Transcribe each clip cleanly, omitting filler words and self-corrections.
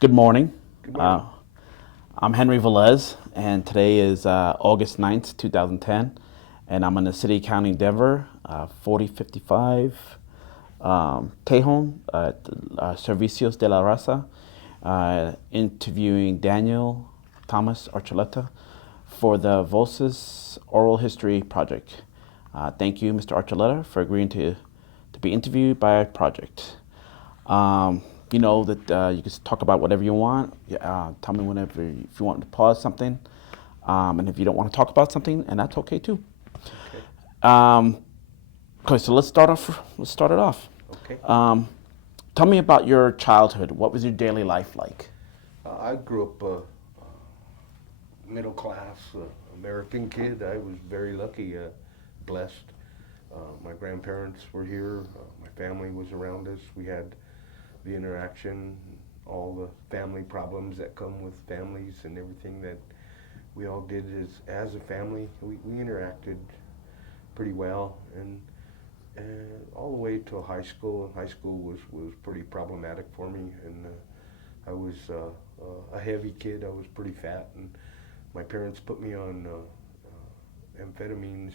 Good morning. Good morning. I'm Henry Velez, and today is August 9th, 2010, and I'm in the city county Denver, 4055 Tejon at Servicios de la Raza, interviewing Daniel Thomas Archuleta for the Voces Oral History Project. Thank you, Mr. Archuleta, for agreeing to be interviewed by our project. You know that you can talk about whatever you want. Tell me whenever if you want to pause something, and if you don't want to talk about something, and that's okay too. Okay. Um, okay, so let's start off. Let's start it off. Okay. Tell me about your childhood. What was your daily life like? I grew up a middle class American kid. I was very lucky, blessed. My grandparents were here. My family was around us. We had the interaction, all the family problems that come with families, and everything that we all did as a family. We interacted pretty well, and all the way to high school. High school was pretty problematic for me, and I was a heavy kid. I was pretty fat, and my parents put me on amphetamines,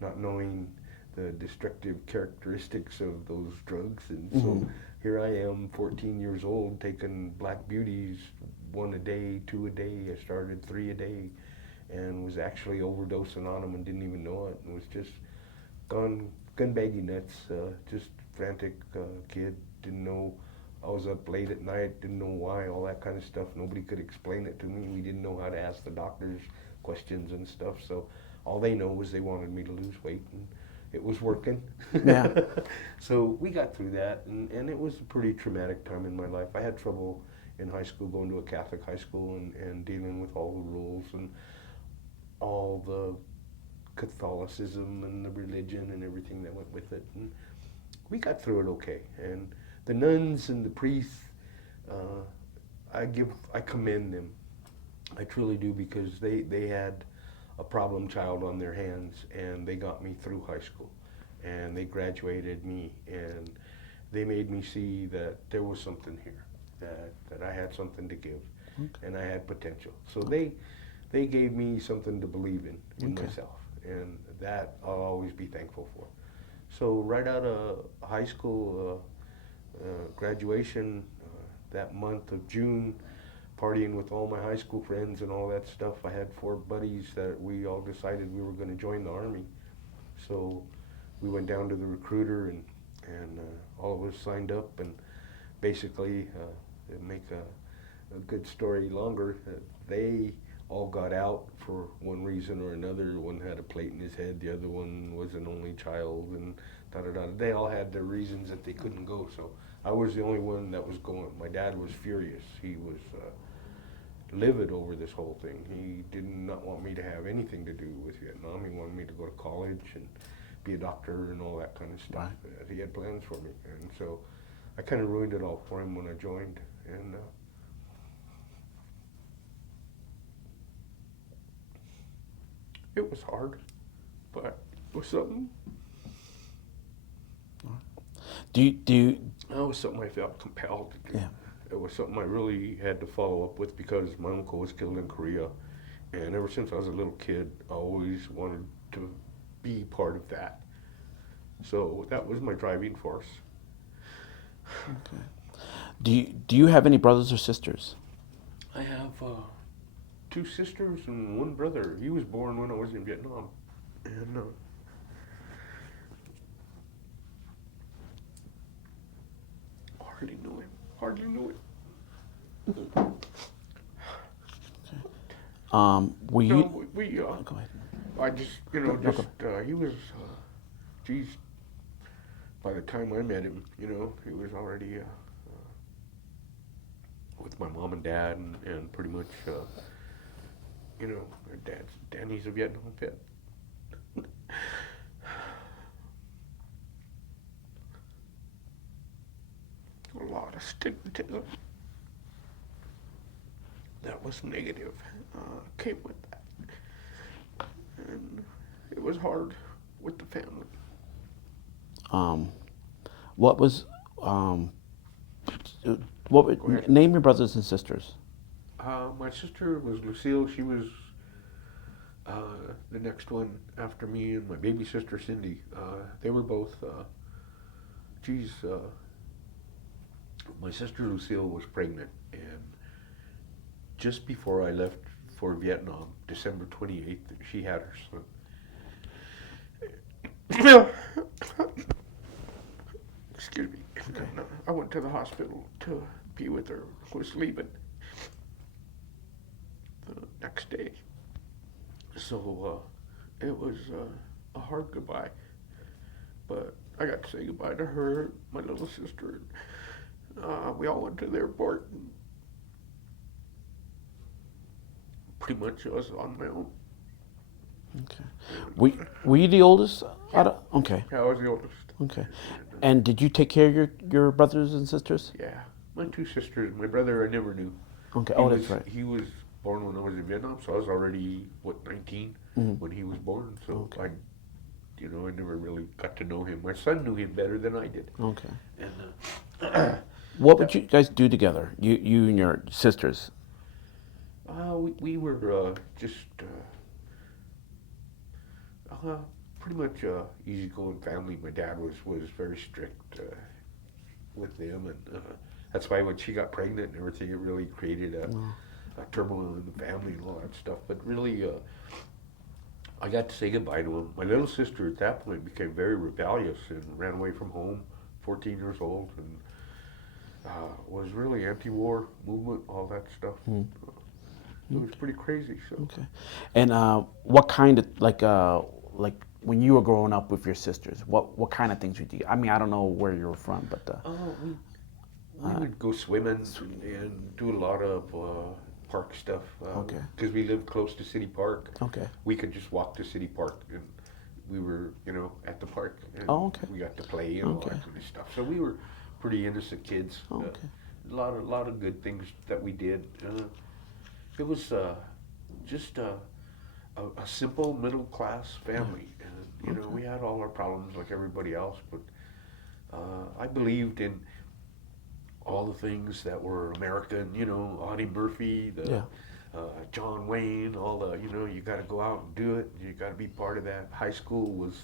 not knowing the destructive characteristics of those drugs. And so here I am, 14 years old, taking black beauties, one a day, two a day. I started three a day, and was actually overdosing on them and didn't even know it, and was just gun baggy nuts, just frantic kid. Didn't know I was up late at night, didn't know why, all that kind of stuff. Nobody could explain it to me. We didn't know how to ask the doctors questions and stuff. So all they know was they wanted me to lose weight, and it was working. Yeah. So we got through that, and it was a pretty traumatic time in my life. I had trouble in high school, going to a Catholic high school, and dealing with all the rules and all the Catholicism and the religion and everything that went with it. And we got through it okay. And the nuns and the priests, uh, I commend them. I truly do, because they had a problem child on their hands, and they got me through high school, and they graduated me, and they made me see that there was something here, that I had something to give, and I had potential. So they gave me something to believe in Okay. myself, and that I'll always be thankful for. So right out of high school, graduation, that month of June, partying with all my high school friends and all that stuff. I had four buddies that we all decided we were going to join the army. So we went down to the recruiter, and all of us signed up, and basically, to make a good story longer, they all got out for one reason or another. One had a plate in his head, the other one was an only child, and da da da. They all had their reasons that they couldn't go. So I was the only one that was going. My dad was furious. He was livid over this whole thing. He did not want me to have anything to do with Vietnam. He wanted me to go to college and be a doctor and all that kind of stuff. Right. He had plans for me, and so I kind of ruined it all for him when I joined. And it was hard, but it was something. That was something I felt compelled to do. Yeah. It was something I really had to follow up with, because my uncle was killed in Korea, and ever since I was a little kid, I always wanted to be part of that. So that was my driving force. Okay. Do you have any brothers or sisters? I have two sisters and one brother. He was born when I was in Vietnam, and hardly knew him. Hardly knew him. Were you? No, we Go ahead. I just, No, go. he was, geez, by the time I met him, he was already with my mom and dad, and pretty much, my Danny's a Vietnam vet. A lot of stigmatism that was negative came with that, and it was hard with the family. Um, what was What Go ahead. name your brothers and sisters? My sister was Lucille. She was the next one after me, and my baby sister Cindy. They were both. Geez, my sister Lucille was pregnant, and just before I left for Vietnam, December 28th, she had her son. Excuse me. Okay. And, I went to the hospital to be with her. Was leaving the next day. So it was a hard goodbye. But I got to say goodbye to her, my little sister. We all went to the airport. And pretty much I was on my own. Okay. Were you the oldest? Okay. Yeah, I was the oldest. Okay. And did you take care of your brothers and sisters? Yeah, my two sisters. My brother I never knew. Okay. That's right. He was born when I was in Vietnam, so I was already 19 when he was born. So I never really got to know him. My son knew him better than I did. Okay. And what would you guys do together? You and your sisters? we were just pretty much easygoing family. My dad was very strict with them, and that's why when she got pregnant and everything, it really created a turmoil in the family and all that stuff. But really, I got to say goodbye to him. My little sister at that point became very rebellious and ran away from home, 14 years old, and was really anti-war movement, all that stuff. It was pretty crazy. So. Okay. And what kind of like when you were growing up with your sisters, what kind of things would you? I mean, I don't know where you were from, but we would go swimming and do a lot of park stuff. Okay. Because we lived close to City Park. Okay. We could just walk to City Park, and we were, at the park. And okay. we got to play and all that kind of stuff. So we were pretty innocent kids. Okay. A lot of good things that we did. It was just a simple middle class family, and we had all our problems like everybody else. But I believed in all the things that were American. Audie Murphy, John Wayne, all the you got to go out and do it. You got to be part of that. High school was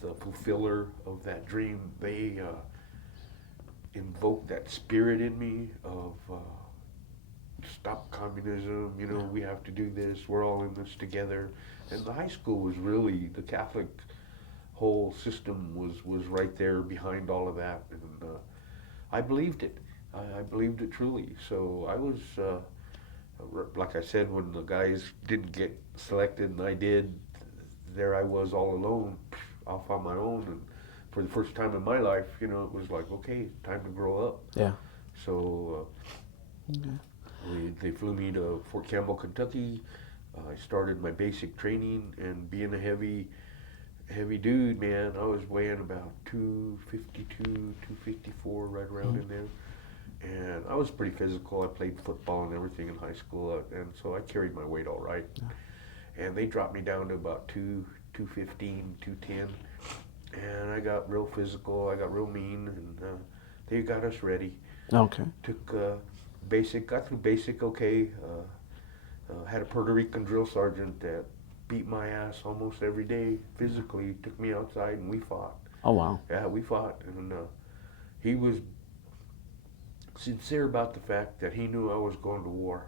the fulfiller of that dream. They invoked that spirit in me of. Stop communism, we have to do this, we're all in this together. And the high school was really, the Catholic whole system was right there behind all of that. And I believed it. I believed it truly. So I was, like I said, when the guys didn't get selected and I did, there I was all alone, off on my own. And for the first time in my life, it was like, okay, time to grow up. Yeah. So, they flew me to Fort Campbell, Kentucky. I started my basic training, and being a heavy dude, man, I was weighing about 252, 254, right around in there. And I was pretty physical. I played football and everything in high school, and so I carried my weight all right. Yeah. And they dropped me down to about 215, 210. And I got real physical. I got real mean, and they got us ready. Okay. Took got through basic okay. Had a Puerto Rican drill sergeant that beat my ass almost every day physically. Took me outside and we fought. Oh wow. Yeah, we fought, and he was sincere about the fact that he knew I was going to war,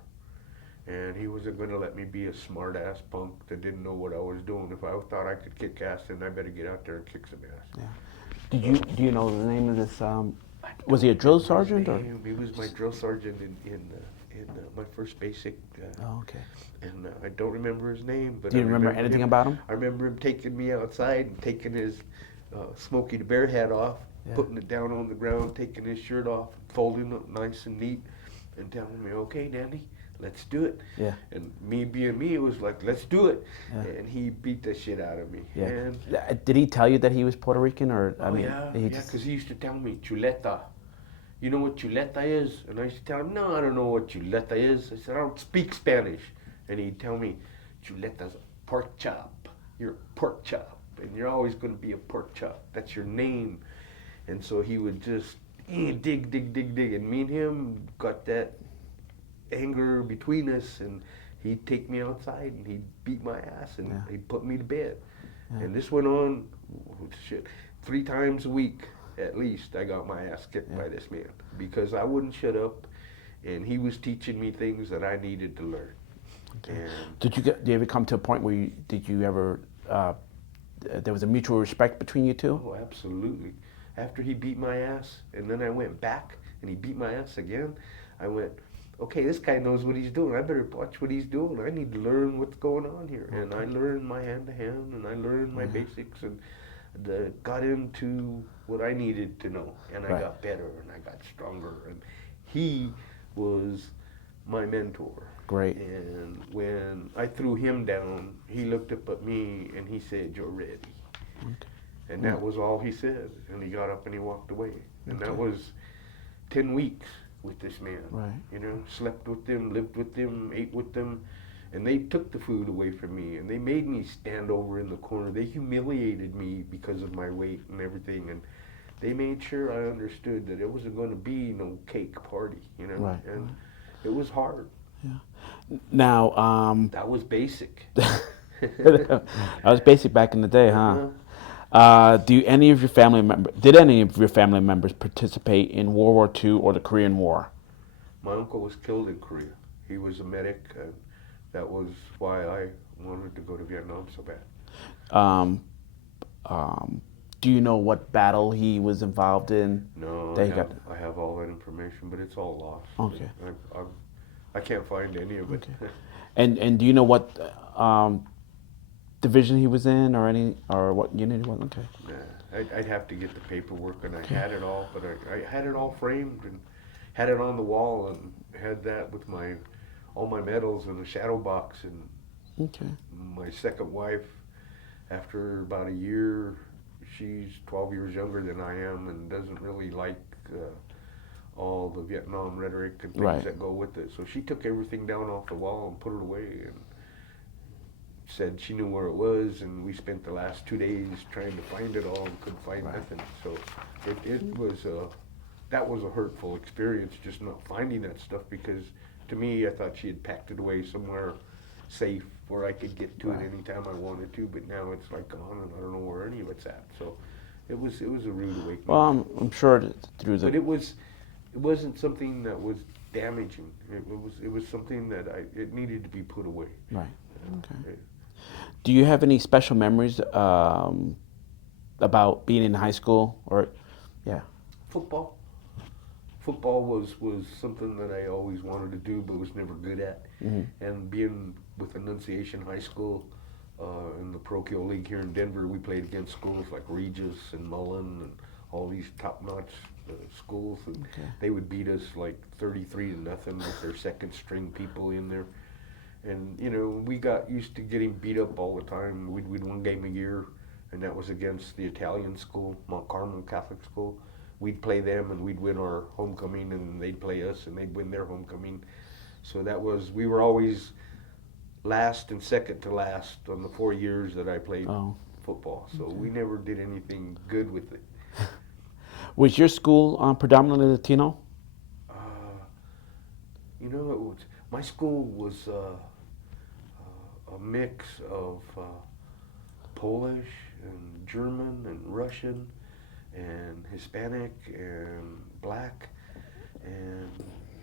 and he wasn't going to let me be a smart ass punk that didn't know what I was doing. If I thought I could kick ass, then I better get out there and kick some ass. Yeah. Do you know the name of this? Was he a drill sergeant or? He was my drill sergeant in my first basic. Okay. And I don't remember his name, but do you remember anything about him? I remember him taking me outside and taking his Smokey the Bear hat off, putting it down on the ground, taking his shirt off, folding it nice and neat, and telling me, "Okay, Danny, let's do it." Yeah. And me being me, it was like, "Let's do it." Yeah. And he beat the shit out of me. Yeah. And did he tell you that he was Puerto Rican, or? Because he used to tell me chuleta. You know what chuleta is? And I used to tell him, no, I don't know what chuleta is. I said, I don't speak Spanish. And he'd tell me, chuleta's a pork chop. You're a pork chop. And you're always going to be a pork chop. That's your name. And so he would just dig, dig, dig, dig. And me and him got that anger between us, and he'd take me outside and he'd beat my ass and Yeah. he'd put me to bed. Yeah. And this went on, shit, 3 times a week at least. I got my ass kicked by this man because I wouldn't shut up, and he was teaching me things that I needed to learn. Okay. And Did you ever come to a point where there was a mutual respect between you two? oh, absolutely. After he beat my ass, and then I went back and he beat my ass again, I went, okay, this guy knows what he's doing. I better watch what he's doing. I need to learn what's going on here. And I learned my hand to hand, and I learned my basics, and got into what I needed to know. And I Right. got better, and I got stronger. And he was my mentor. Great. And when I threw him down, he looked up at me and he said, "You're ready." Okay. And that was all he said. And he got up and he walked away. And that Okay. was 10 weeks with this man. Right. You know, slept with them, lived with them, ate with them. And they took the food away from me, and they made me stand over in the corner. They humiliated me because of my weight and everything. And they made sure I understood that it wasn't going to be no cake party, you know. Right. And it was hard. Yeah. Now, That was basic. I was basic back in the day, huh? Uh-huh. Did any of your family members participate in World War II or the Korean War? My uncle was killed in Korea. He was a medic, and that was why I wanted to go to Vietnam so bad. Um, do you know what battle he was involved in? No, That he got. I have all that information, but it's all lost. Okay. I can't find any of it. Okay. And do you know what division he was in, or what unit he was? Okay. Nah, I'd have to get the paperwork, and I had it all, but I had it all framed and had it on the wall, and had that with all my medals in a shadow box. And Okay. my second wife, after about a year, she's 12 years younger than I am and doesn't really like all the Vietnam rhetoric and things Right. that go with it. So she took everything down off the wall and put it away, and said she knew where it was, and we spent the last 2 days trying to find it all and couldn't find nothing. So it was that was a hurtful experience, just not finding that stuff, because to me I thought she had packed it away somewhere safe where I could get to it anytime I wanted to, but now it's like gone and I don't know where any of it's at. So it was a rude awakening. Well, I'm sure through the. But it wasn't something that was damaging. It was something that it needed to be put away. Right. Okay. Do you have any special memories about being in high school, or, yeah? Football. Football was something that I always wanted to do, but was never good at. Mm-hmm. And being with Annunciation High School in the parochial league here in Denver, we played against schools like Regis and Mullen and all these top-notch schools, and they would beat us like 33-0 with their second string people in there. And you know, we got used to getting beat up all the time. We'd win one game a year, and that was against the Italian school, Mount Carmel Catholic School. We'd play them, and we'd win our homecoming, and they'd play us, and they'd win their homecoming. So we were always last and second to last on the 4 years that I played football. So we never did anything good with it. Was your school predominantly Latino? You know, my school was a mix of Polish and German and Russian and Hispanic and black and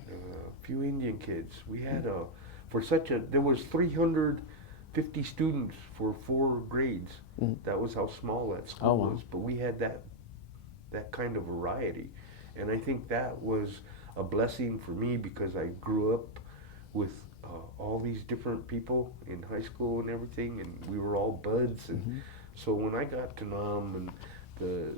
a few Indian kids. We had there was 350 students for 4 grades. That was how small that school was. But we had that kind of variety. And I think that was a blessing for me, because I grew up with all these different people in high school and everything, and we were all buds. And so when I got to Nam, and the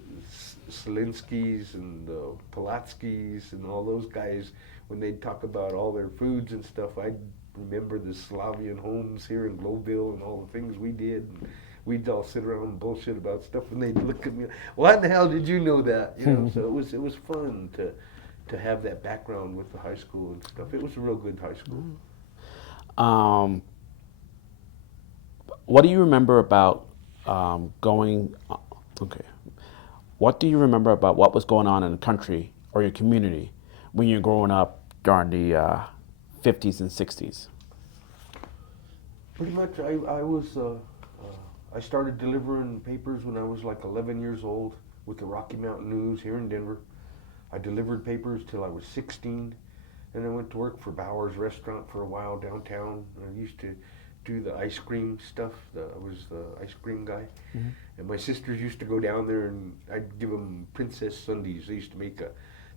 Selinskys and the Palatskys and all those guys, when they'd talk about all their foods and stuff, I'd remember the Slavian homes here in Globeville and all the things we did. And we'd all sit around and bullshit about stuff, and they'd look at me, "Why in the hell did you know that?" You know. So it was fun to have that background with the high school and stuff. It was a real good high school. What do you remember about going? Okay. What do you remember about what was going on in the country or your community when you're growing up during the 50s and 60s? Pretty much, I started delivering papers when I was like 11 years old with the Rocky Mountain News here in Denver. I delivered papers till I was 16, and I went to work for Bauer's Restaurant for a while downtown. I used to do the ice cream stuff. I was the ice cream guy. Mm-hmm. And my sisters used to go down there, and I'd give them Princess Sundaes. They used to make a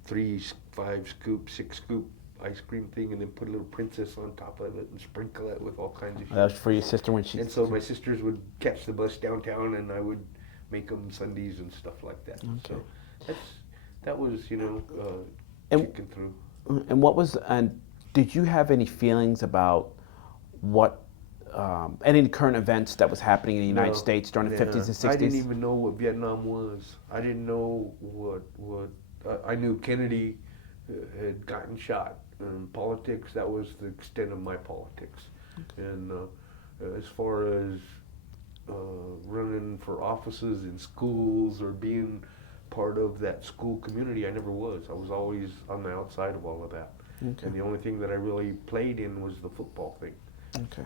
3, 5 scoop, 6 scoop ice cream thing, and then put a little princess on top of it and sprinkle it with all kinds of shit. That was for your sister when she... And so my sisters would catch the bus downtown, and I would make them Sundaes and stuff like that. Okay. So that was, And- kicking through. And what was, and did you have any feelings about what, any current events that was happening in the United No. States during the 50s and 60s? I didn't even know what Vietnam was. I didn't know what I knew Kennedy had gotten shot. Politics, that was the extent of my politics. Okay. And as far as running for offices in schools or being part of that school community, I never was. I was always on the outside of all of that. Okay. And the only thing that I really played in was the football thing. Okay.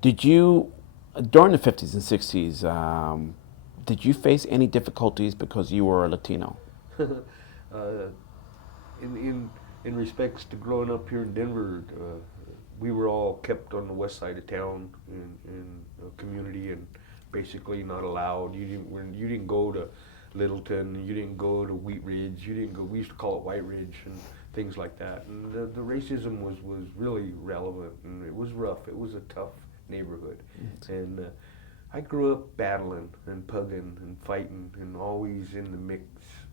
Did you, during the 50s and 60s, did you face any difficulties because you were a Latino? In respects to growing up here in Denver, we were all kept on the west side of town in a community and basically not allowed. You didn't go to Littleton. You didn't go to Wheat Ridge. You didn't go. We used to call it White Ridge and things like that. And the racism was really relevant, and it was rough. It was a tough neighborhood, and I grew up battling and pugging and fighting and always in the mix,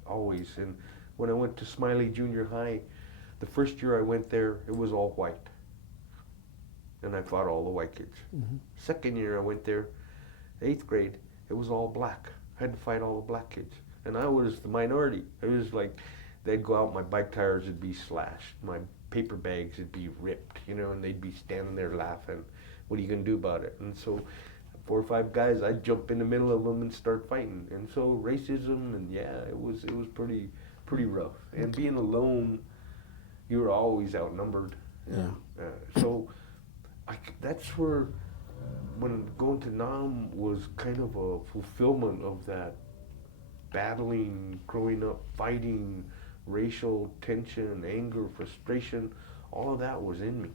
always. And when I went to Smiley Junior High, the first year I went there, it was all white, and I fought all the white kids. Mm-hmm. Second year I went there, 8th grade, it was all black. I had to fight all the black kids, and I was the minority. It was like they'd go out, my bike tires would be slashed, my paper bags would be ripped, and they'd be standing there laughing. What are you gonna do about it? And so 4 or 5 guys, I'd jump in the middle of them and start fighting. And so racism, and it was pretty rough. And being alone, you were always outnumbered. Yeah. So that's where, when going to Nam was kind of a fulfillment of that battling, growing up, fighting, racial tension, anger, frustration, all of that was in me.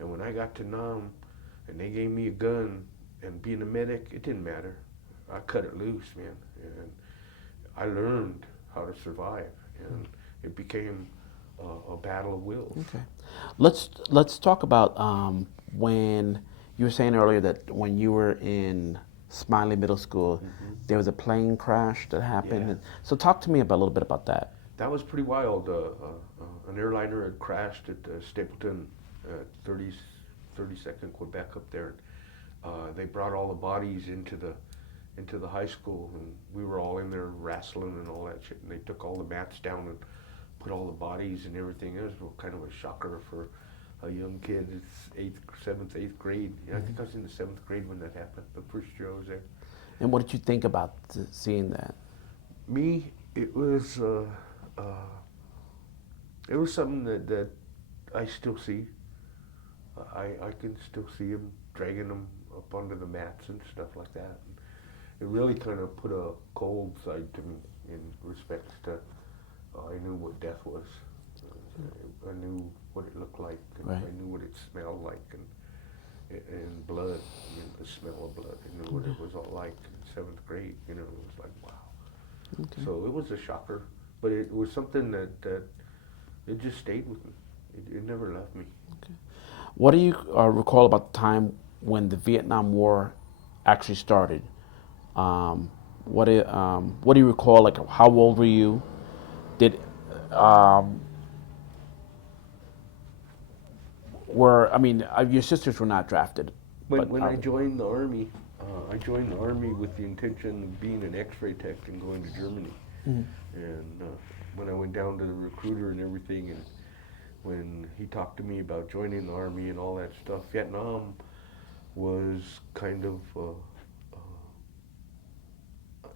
And when I got to Nam and they gave me a gun, and being a medic, it didn't matter. I cut it loose, man. And I learned how to survive, and it became a battle of wills. Okay. Let's talk about when you were saying earlier that when you were in Smiley Middle School, mm-hmm. there was a plane crash that happened. Yeah. So talk to me a little bit about that. That was pretty wild. An airliner had crashed at Stapleton, 32nd Quebec up there. They brought all the bodies into the high school, and we were all in there wrestling and all that shit. And they took all the mats down and put all the bodies and everything. It was kind of a shocker for a young kid. It's 7th, 8th grade. I think I was in the 7th grade when that happened. The first year I was there. And what did you think about seeing that? Me, it was something that I still see. I can still see him dragging them up onto the mats and stuff like that. And it really kind of put a cold side to me in respect to I knew what death was. I knew what it looked like, and right. I knew what it smelled like, and blood, the smell of blood. I knew what it was all like in 7th grade. It was like, wow. Okay. So it was a shocker, but it was something that it just stayed with me. It never left me. Okay. What do you recall about the time when the Vietnam War actually started? What do you recall? Like, how old were you? Did your sisters were not drafted. When I joined the Army, with the intention of being an X-ray tech and going to Germany. Mm-hmm. And when I went down to the recruiter and everything, and when he talked to me about joining the Army and all that stuff, Vietnam was kind of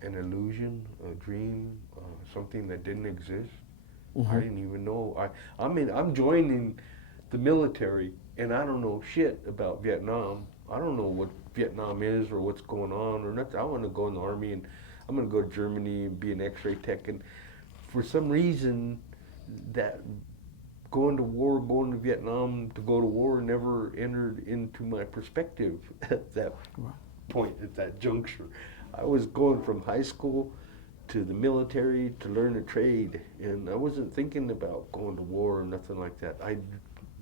an illusion, a dream, something that didn't exist. I Mm-hmm. didn't even know. I'm joining the military, and I don't know shit about Vietnam. I don't know what Vietnam is or what's going on or nothing. I want to go in the army, and I'm going to go to Germany and be an X-ray tech. And for some reason, that going to war, going to Vietnam to go to war, never entered into my perspective at that Right. point, at that juncture. I was going from high school to the military to learn a trade, and I wasn't thinking about going to war or nothing like that. I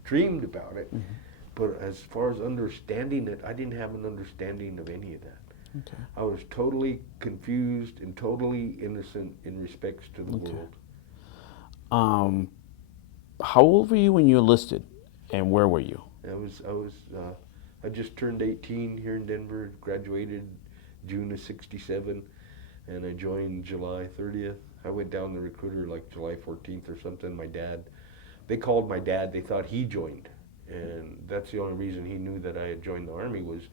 dreamed about it, Mm-hmm. but as far as understanding it, I didn't have an understanding of any of that. Okay. I was totally confused and totally innocent in respects to the Okay. world. Um, how old were you when you enlisted, and where were you? I just turned 18 here in Denver, graduated June of '67, and I joined July 30th. I went down the recruiter like July 14th or something. They called my dad. They thought he joined, and that's the only reason he knew that I had joined the army was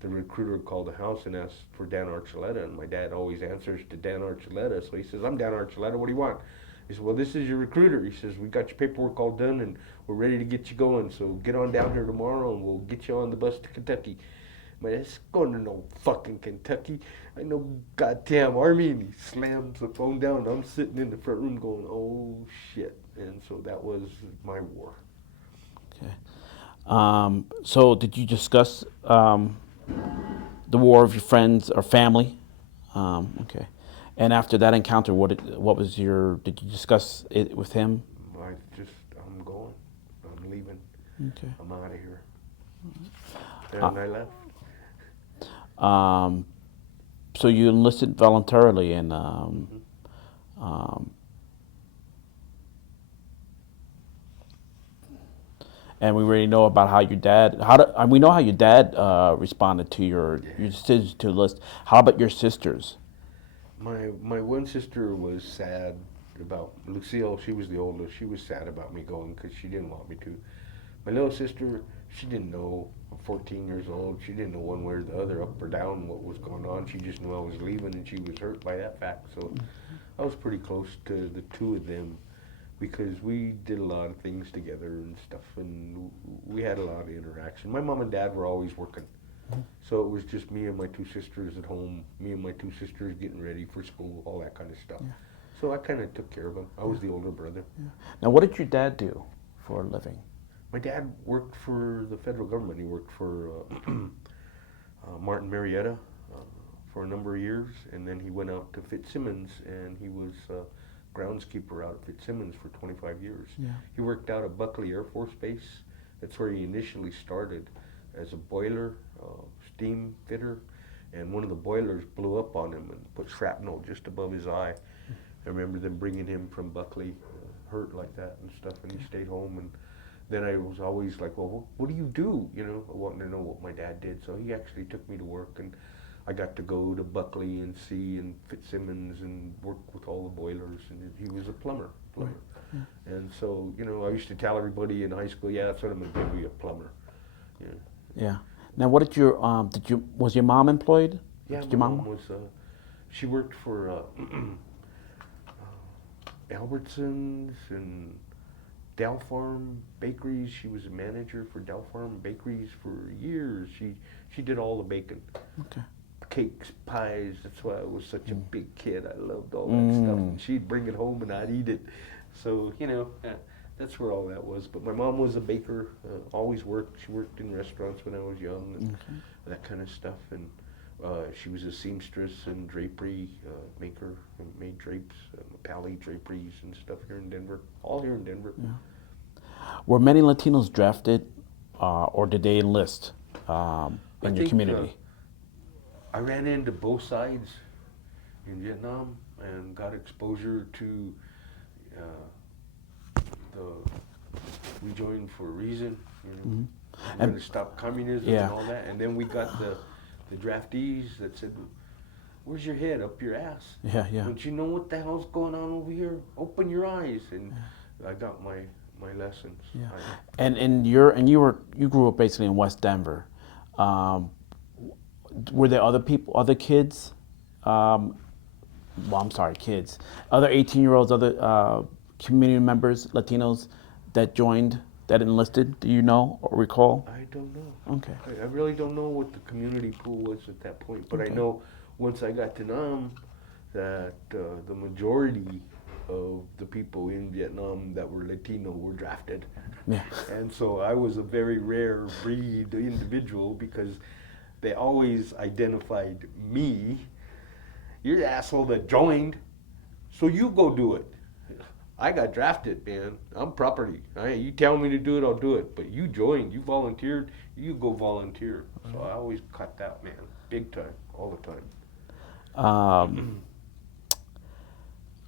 the recruiter called the house and asked for Dan Archuleta, and my dad always answers to Dan Archuleta. So he says, "I'm Dan Archuleta. What do you want?" He said, "Well, this is your recruiter." He says, "We got your paperwork all done, and we're ready to get you going. So get on down here tomorrow, and we'll get you on the bus to Kentucky." My dad's going to no fucking Kentucky. I know goddamn army. And he slams the phone down. I'm sitting in the front room going, "Oh shit!" And so that was my war. Okay. So did you discuss the war with your friends or family? Okay. And after that encounter, what was your? Did you discuss it with him? I'm going. I'm leaving. Okay. I'm out of here. Uh, And I left. Um, so you enlisted voluntarily, and Hmm. um, and we already know about how your dad. We know how your dad responded to your Yeah. decision to enlist. How about your sisters? My one sister was sad about Lucille. She was the oldest. She was sad about me going because she didn't want me to. My little sister, she didn't know. I'm 14 years old. She didn't know one way or the other, up or down, what was going on. She just knew I was leaving, and she was hurt by that fact. So I was pretty close to the two of them because we did a lot of things together and stuff, and we had a lot of interaction. My mom and dad were always working. So it was just me and my two sisters at home, me and my two sisters getting ready for school, all that kind of stuff. Yeah. So I kind of took care of them. I was the older brother. Yeah. Now, what did your dad do for a living? My dad worked for the federal government. He worked for Martin Marietta for a number of years, and then he went out to Fitzsimmons, and he was groundskeeper out at Fitzsimmons for 25 years. Yeah. He worked out at Buckley Air Force Base. That's where he initially started as a boiler steam fitter, and one of the boilers blew up on him and put shrapnel just above his eye. I remember them bringing him from Buckley, hurt like that and stuff, and he stayed home. And then I was always like, "Well, what do you do?" You know, I wanted to know what my dad did. So he actually took me to work, and I got to go to Buckley and see and Fitzsimmons and work with all the boilers. And he was a plumber. Yeah. And so, you know, I used to tell everybody in high school, "Yeah, that's what I'm going to be, a plumber." Yeah. Yeah. Now, what was your mom employed? Yeah, Did my your mom was, she worked for Albertsons and Dow Farm Bakeries. She was a manager for Dow Farm Bakeries for years. She did all the baking, Okay. cakes, pies. That's why I was such a big kid. I loved all that Mm. stuff. And she'd bring it home and I'd eat it. So, you know, that's where all that was. But my mom was a baker, always worked. She worked in restaurants when I was young and Okay. that kind of stuff. And she was a seamstress and drapery maker and made drapes, Pally draperies and stuff here in Denver. All here in Denver. Yeah. Were many Latinos drafted, or did they enlist in your community? I ran into both sides in Vietnam and got exposure to we joined for a reason, you know. Mhm. We're And- going to stop communism Yeah. and all that. And then we got the draftees that said, "Where's your head? Up your ass. Yeah, yeah. Don't you know what the hell's going on over here? Open your eyes." And I got my lessons. Yeah. You grew up basically in West Denver. Were there other kids well, I'm sorry, kids, other 18-year-olds, other community members, Latinos that joined, that enlisted? Do you know or recall? I don't know. Okay. I really don't know what the community pool was at that point, but I Okay. know once I got to Nam that the majority of the people in Vietnam that were Latino were drafted. Yeah. And so I was a very rare breed individual because they always identified me. You're the asshole that joined, so you go do it. I got drafted, man. I'm property. You tell me to do it, I'll do it. But you joined, you volunteered, you go volunteer. So I always cut that, man. Big time, all the time.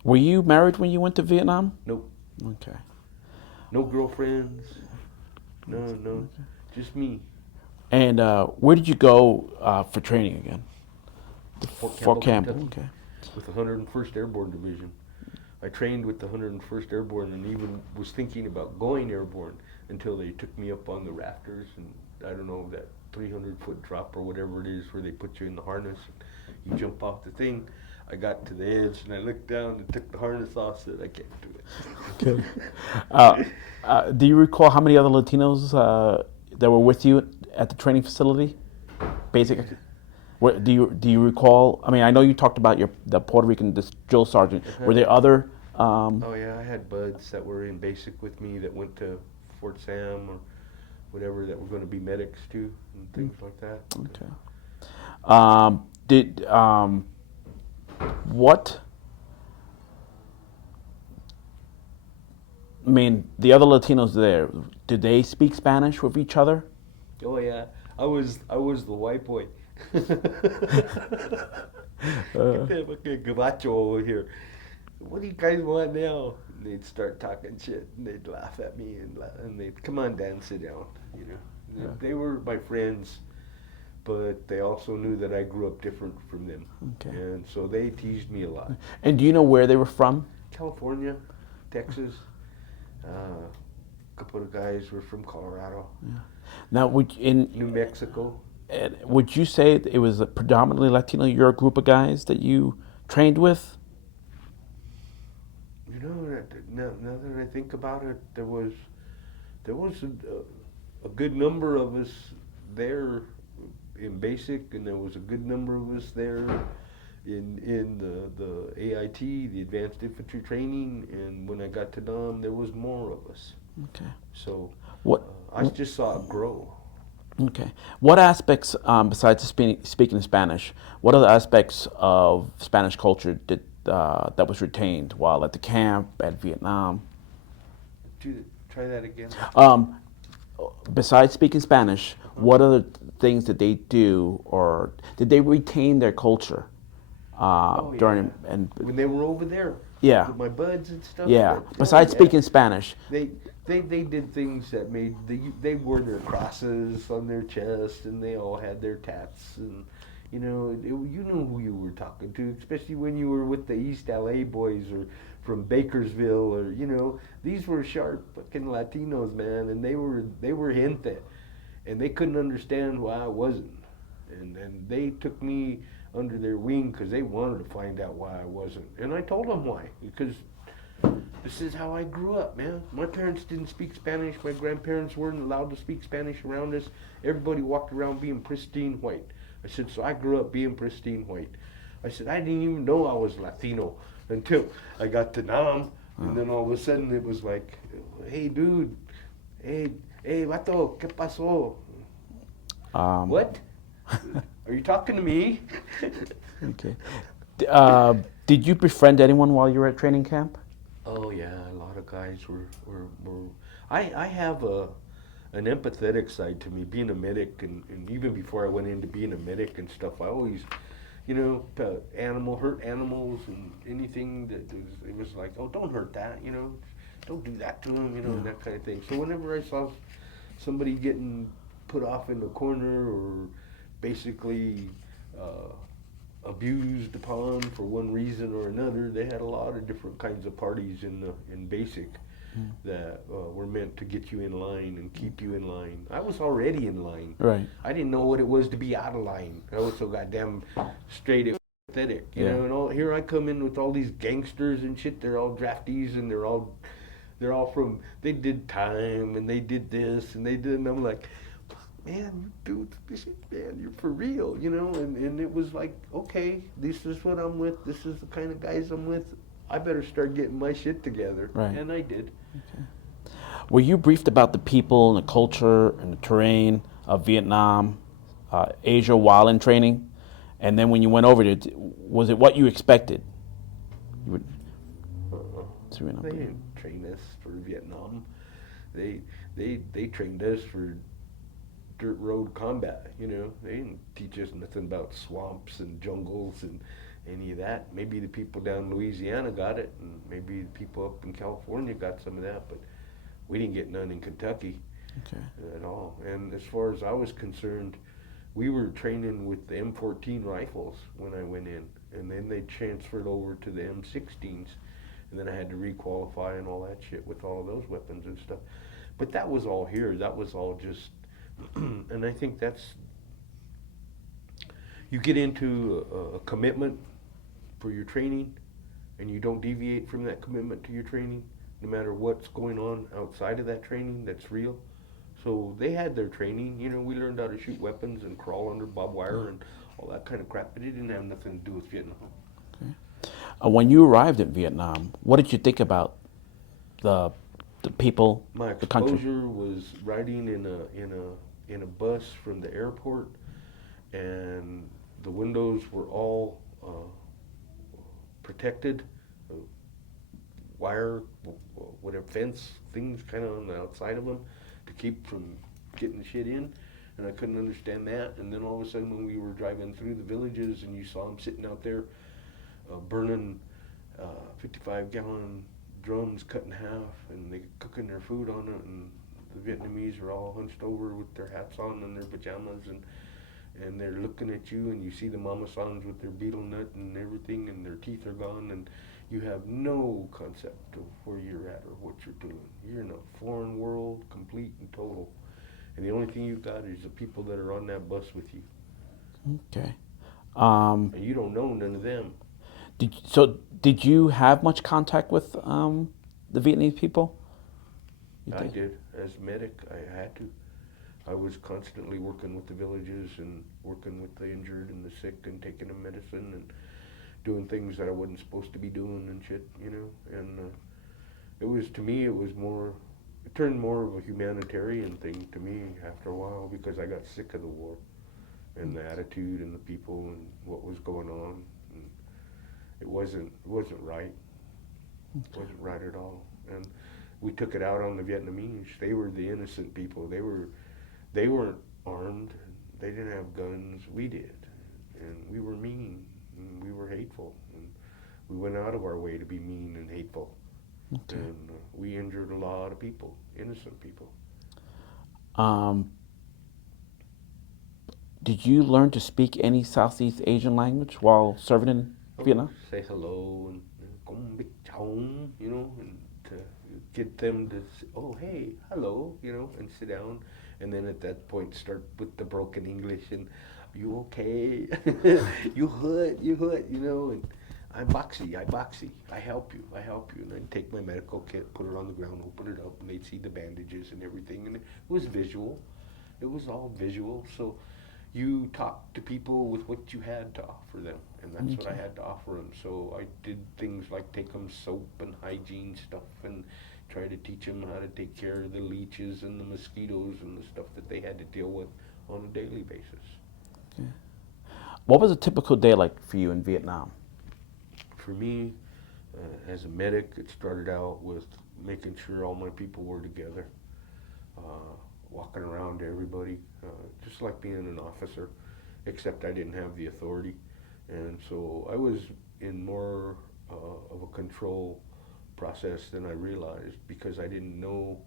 Were you married when you went to Vietnam? Nope. Okay. No girlfriends. No. Just me. And where did you go for training again? Fort Campbell. Kentucky, Okay. with the 101st Airborne Division. I trained with the 101st Airborne and even was thinking about going airborne until they took me up on the rafters and I don't know, that 300-foot drop or whatever it is where they put you in the harness. You jump off the thing. I got to the edge and I looked down and took the harness off, said I can't do it. Okay. Do you recall how many other Latinos that were with you at the training facility? Basic. Do you recall? I mean, I know you talked about the Puerto Rican drill sergeant. Were there other? Oh yeah, I had buds that were in basic with me that went to Fort Sam or whatever that were going to be medics too and things like that. Okay. What? I mean, the other Latinos there, did they speak Spanish with each other? Oh yeah, I was the white boy. Get that fucking gabacho over here. What do you guys want now? And they'd start talking shit, and they'd laugh at me, and they'd come on, Dan, sit down. You know, Yeah. they were my friends, but they also knew that I grew up different from them, Okay. and so they teased me a lot. And do you know where they were from? California, Texas. A couple of guys were from Colorado. Yeah. Now, New Mexico. would you say it was a predominantly Latino, your group of guys that you trained with? You know, now that I think about it, there was a good number of us there in basic, and there was a good number of us there in the AIT, the Advanced Infantry Training, and when I got to Nam, there was more of us. Okay. So What? I just saw it grow. Okay. What aspects, besides speaking Spanish, what other aspects of Spanish culture that was retained while at the camp at Vietnam? Try that again. Besides speaking Spanish, what other things did they do, or did they retain their culture during and when they were over there? Yeah. With my buds and stuff. Yeah. Besides speaking Spanish, They did things that made they wore their crosses on their chest, and they all had their tats, and you know you knew who you were talking to, especially when you were with the East LA boys or from Bakersville, or you know, these were sharp fucking Latinos, man, and they were gente, and they couldn't understand why I wasn't, and they took me under their wing because they wanted to find out why I wasn't, and I told them why, because this is how I grew up, man. My parents didn't speak Spanish. My grandparents weren't allowed to speak Spanish around us. Everybody walked around being pristine white. I said, so I grew up being pristine white. I said, I didn't even know I was Latino until I got to Nam. And then all of a sudden it was like, hey, dude. Hey, vato, ¿qué pasó? What? Are you talking to me? Okay. Did you befriend anyone while you were at training camp? Oh yeah, a lot of guys were I have an empathetic side to me, being a medic, and even before I went into being a medic and stuff, I always, you know, hurt animals and anything that it was like, oh, don't hurt that, you know, don't do that to them, you know, and that kind of thing. So whenever I saw somebody getting put off in the corner or basically abused upon for one reason or another, they had a lot of different kinds of parties in basic that were meant to get you in line and keep you in line. I was already in line. Right. I didn't know what it was to be out of line. I was so goddamn straight. pathetic, you Yeah. know. And all here I come in with all these gangsters and shit. They're all draftees, and they're all from, they did time and they did this and they did, and I'm like, man, you do this shit, man, you're for real, you know. And it was like, okay, this is what I'm with. This is the kind of guys I'm with. I better start getting my shit together. Right. And I did. Were you briefed about the people and the culture and the terrain of Vietnam, Asia while in training? And then when you went over there, was it what you expected? You would, They didn't train us for Vietnam. They they trained us for dirt road combat. You know, they didn't teach us nothing about swamps and jungles and any of that. Maybe the people down in Louisiana got it, and maybe the people up in California got some of that, but we didn't get none in Kentucky at all. And as far as I was concerned, we were training with the M14 rifles when I went in, and then they transferred over to the M16s, and then I had to requalify and all that shit with all of those weapons and stuff. But that was all here. That was all just, and I think that's, you get into a commitment for your training, and you don't deviate from that commitment to your training, no matter what's going on outside of that training that's real. So they had their training, you know, we learned how to shoot weapons and crawl under barbed wire and all that kind of crap, but it didn't have nothing to do with Vietnam. when you arrived in Vietnam, what did you think about the people, My the country? exposure was riding in a bus from the airport, and the windows were all protected, wire, whatever, fence things kind of on the outside of them to keep from getting shit in, and I couldn't understand that. And then all of a sudden, when we were driving through the villages, and you saw them sitting out there burning 55-gallon drums cut in half, and they cooking their food on it, and the Vietnamese are all hunched over with their hats on and their pajamas, and they're looking at you, and you see the mama sans with their betel nut and everything, and their teeth are gone, and you have no concept of where you're at or what you're doing. You're in a foreign world, complete and total. And the only thing you've got is the people that are on that bus with you. Okay. And you don't know none of them. Did you have much contact with the Vietnamese people? I did. As a medic, I had to. I was constantly working with the villages and working with the injured and the sick and taking them medicine and doing things that I wasn't supposed to be doing and shit, you know. And it was, to me, it was more, it turned more of a humanitarian thing to me after a while, because I got sick of the war and the attitude and the people and what was going on. And it wasn't right. It wasn't right at all. And we took it out on the Vietnamese. They were the innocent people. They weren't armed. They didn't have guns. We did. And we were mean. And we were hateful. And we went out of our way to be mean and hateful. Okay. And we injured a lot of people, innocent people. Did you learn to speak any Southeast Asian language while serving in Vietnam? Say hello and "Kom biết cháu," you know, and to get them to say, oh, hey, hello, you know, and sit down. And then at that point start with the broken English and, you okay? you hurt, you know, and I boxy, I help you. And I'd take my medical kit, put it on the ground, open it up, and they'd see the bandages and everything. And it was visual. It was all visual. So you talk to people with what you had to offer them, and that's what I had to offer them. So I did things like take them soap and hygiene stuff and try to teach them how to take care of the leeches and the mosquitoes and the stuff that they had to deal with on a daily basis. Okay. What was a typical day like for you in Vietnam? For me, as a medic, it started out with making sure all my people were together, walking around to everybody, just like being an officer, except I didn't have the authority. And so I was in more of a control process than I realized, because I didn't know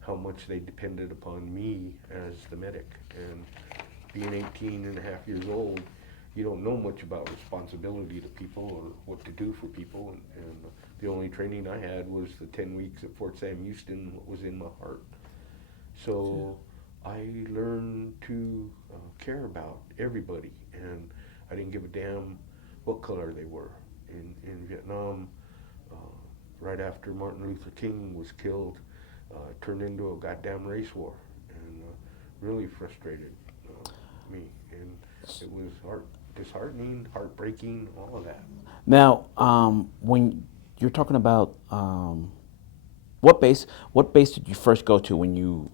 how much they depended upon me as the medic. And being 18 and a half years old, you don't know much about responsibility to people or what to do for people. And the only training I had was the 10 weeks at Fort Sam Houston, what was in my heart. So I learned to care about everybody, and I didn't give a damn what color they were. In Vietnam, uh, right after Martin Luther King was killed, it turned into a goddamn race war, and really frustrated me. And it was disheartening, heartbreaking, all of that. Now, when you're talking about what base did you first go to when you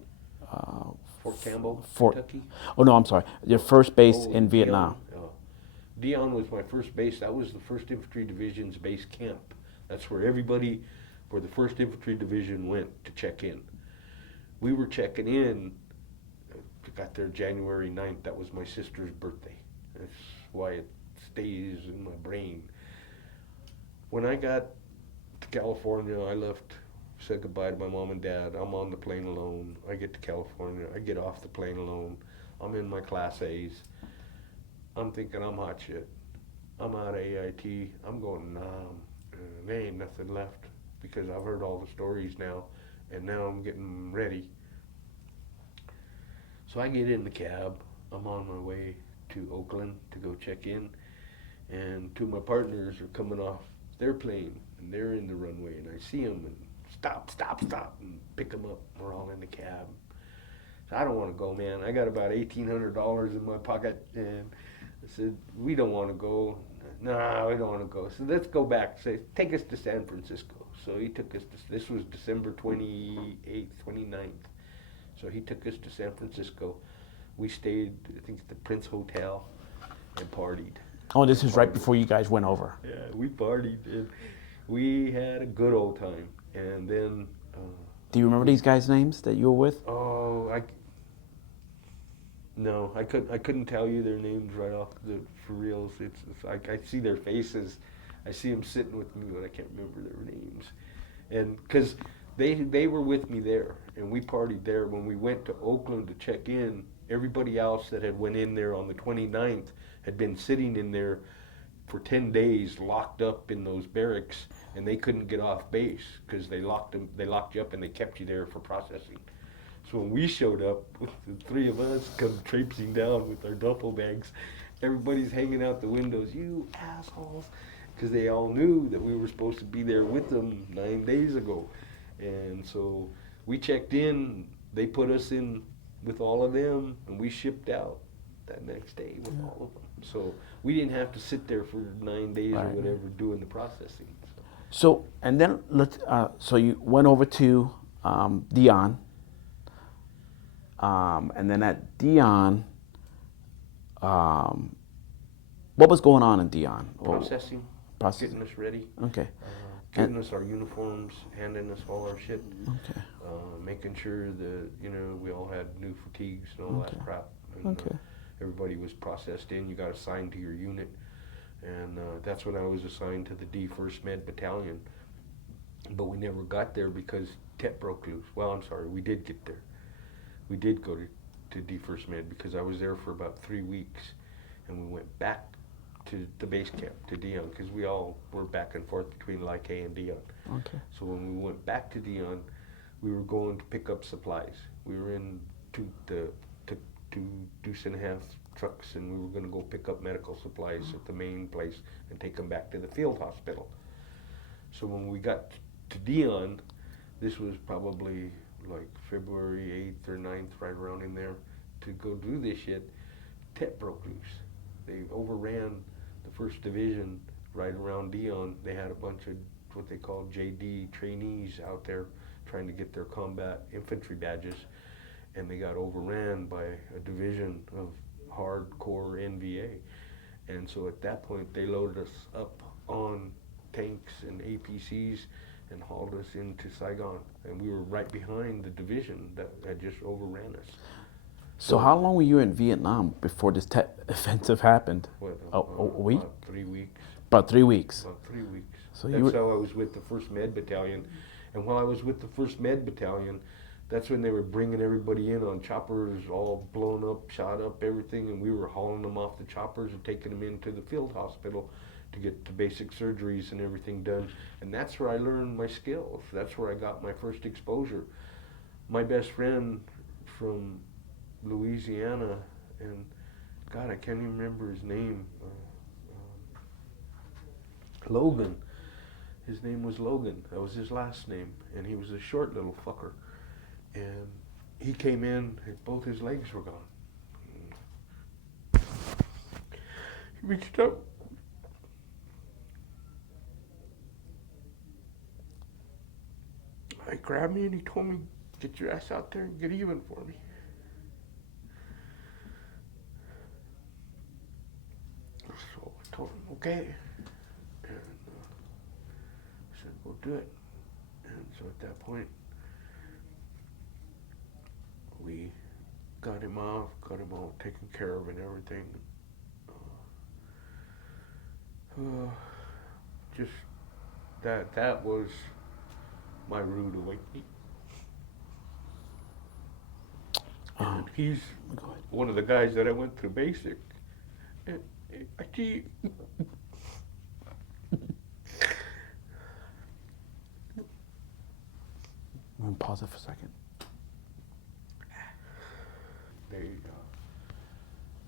Fort Campbell, Fort? Kentucky. Oh no, I'm sorry. Your first base Oh, in Vietnam. Dion was my first base. That was the 1st Infantry Division's base camp. That's where everybody for the 1st Infantry Division went to check in. We were checking in, got there January 9th. That was my sister's birthday. That's why it stays in my brain. When I got to California, I left, said goodbye to my mom and dad. I'm on the plane alone. I get to California. I get off the plane alone. I'm in my Class A's. I'm thinking I'm hot shit. I'm out of AIT. I'm going, nah, there ain't nothing left because I've heard all the stories now, and now I'm getting ready. So I get in the cab. I'm on my way to Oakland to go check in, and two of my partners are coming off their plane, and they're in the runway, and I see them, and stop, and pick them up. We're all in the cab. So I don't want to go, man. I got about $1,800 in my pocket, and I said, we don't want to go. No, we don't want to go. So let's go back. Say, take us to San Francisco. So he took us to, this was December 28th, 29th. So he took us to San Francisco. We stayed, I think, at the Prince Hotel and partied. Oh, this is right before you guys went over. Yeah, we partied, and we had a good old time. And then... do you remember these guys' names that you were with? Oh, no, I couldn't tell you their names right off for reals. It's like I see their faces, I see them sitting with me, but I can't remember their names. And because they were with me there, and we partied there. When we went to Oakland to check in, everybody else that had went in there on the 29th had been sitting in there for 10 days, locked up in those barracks, and they couldn't get off base because they locked you up and they kept you there for processing. So when we showed up, with the three of us come traipsing down with our duffel bags, everybody's hanging out the windows, you assholes, because they all knew that we were supposed to be there with them 9 days ago. And so we checked in, they put us in with all of them, and we shipped out that next day with all of them. So we didn't have to sit there for 9 days or whatever doing the processing. So, and then so you went over to Dion. And then at Dion, what was going on in Dion? Processing, getting us ready. Okay. Giving us our uniforms, handing us all our shit. Okay. Making sure that, we all had new fatigues and all that crap. And, everybody was processed in. You got assigned to your unit. And that's when I was assigned to the D 1st Med Battalion. But we never got there because Tet broke loose. Well, I'm sorry, we did get there. We did go to D 1st Med because I was there for about 3 weeks, and we went back to the base camp, to Dion, because we all were back and forth between Like and Dion. Okay. So when we went back to Dion, we were going to pick up supplies. We were in two deuce-and-a-half trucks, and we were going to go pick up medical supplies at the main place and take them back to the field hospital. So when we got to Dion, this was probably like February 8th or 9th, right around in there, to go do this shit. Tet broke loose. They overran the 1st Division right around Dion. They had a bunch of what they call JD trainees out there trying to get their combat infantry badges, and they got overran by a division of hardcore NVA. And so at that point, they loaded us up on tanks and APCs and hauled us into Saigon. And we were right behind the division that had just overran us. So how long were you in Vietnam before this Tet Offensive happened? What, a week? About 3 weeks. About 3 weeks. About 3 weeks. So that's how I was with the 1st Med Battalion. And while I was with the 1st Med Battalion, that's when they were bringing everybody in on choppers, all blown up, shot up, everything, and we were hauling them off the choppers and taking them into the field hospital to get the basic surgeries and everything done. And that's where I learned my skills. That's where I got my first exposure. My best friend from Louisiana, and God, I can't even remember his name. Logan. His name was Logan. That was his last name, and he was a short little fucker. And he came in, and both his legs were gone. He reached up. He grabbed me and he told me, "Get your ass out there and get even for me." So I told him, okay. And I said, "Go do it." And so at that point, we got him off, got him all taken care of and everything. Just that was my rude awakening. And he's one of the guys that I went through basic. And I tell you, I'm gonna pause it for a second.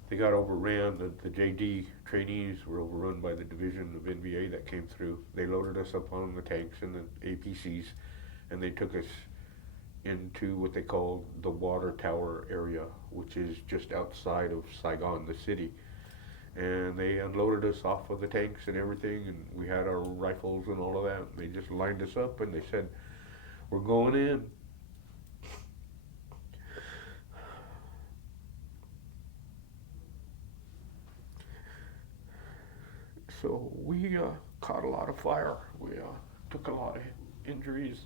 They got overran. The JD trainees were overrun by the division of NVA that came through. They loaded us up on the tanks and the APCs, and they took us into what they call the water tower area, which is just outside of Saigon, the city. And they unloaded us off of the tanks and everything, and we had our rifles and all of that. They just lined us up and they said, "We're going in." So we caught a lot of fire. We took a lot of injuries.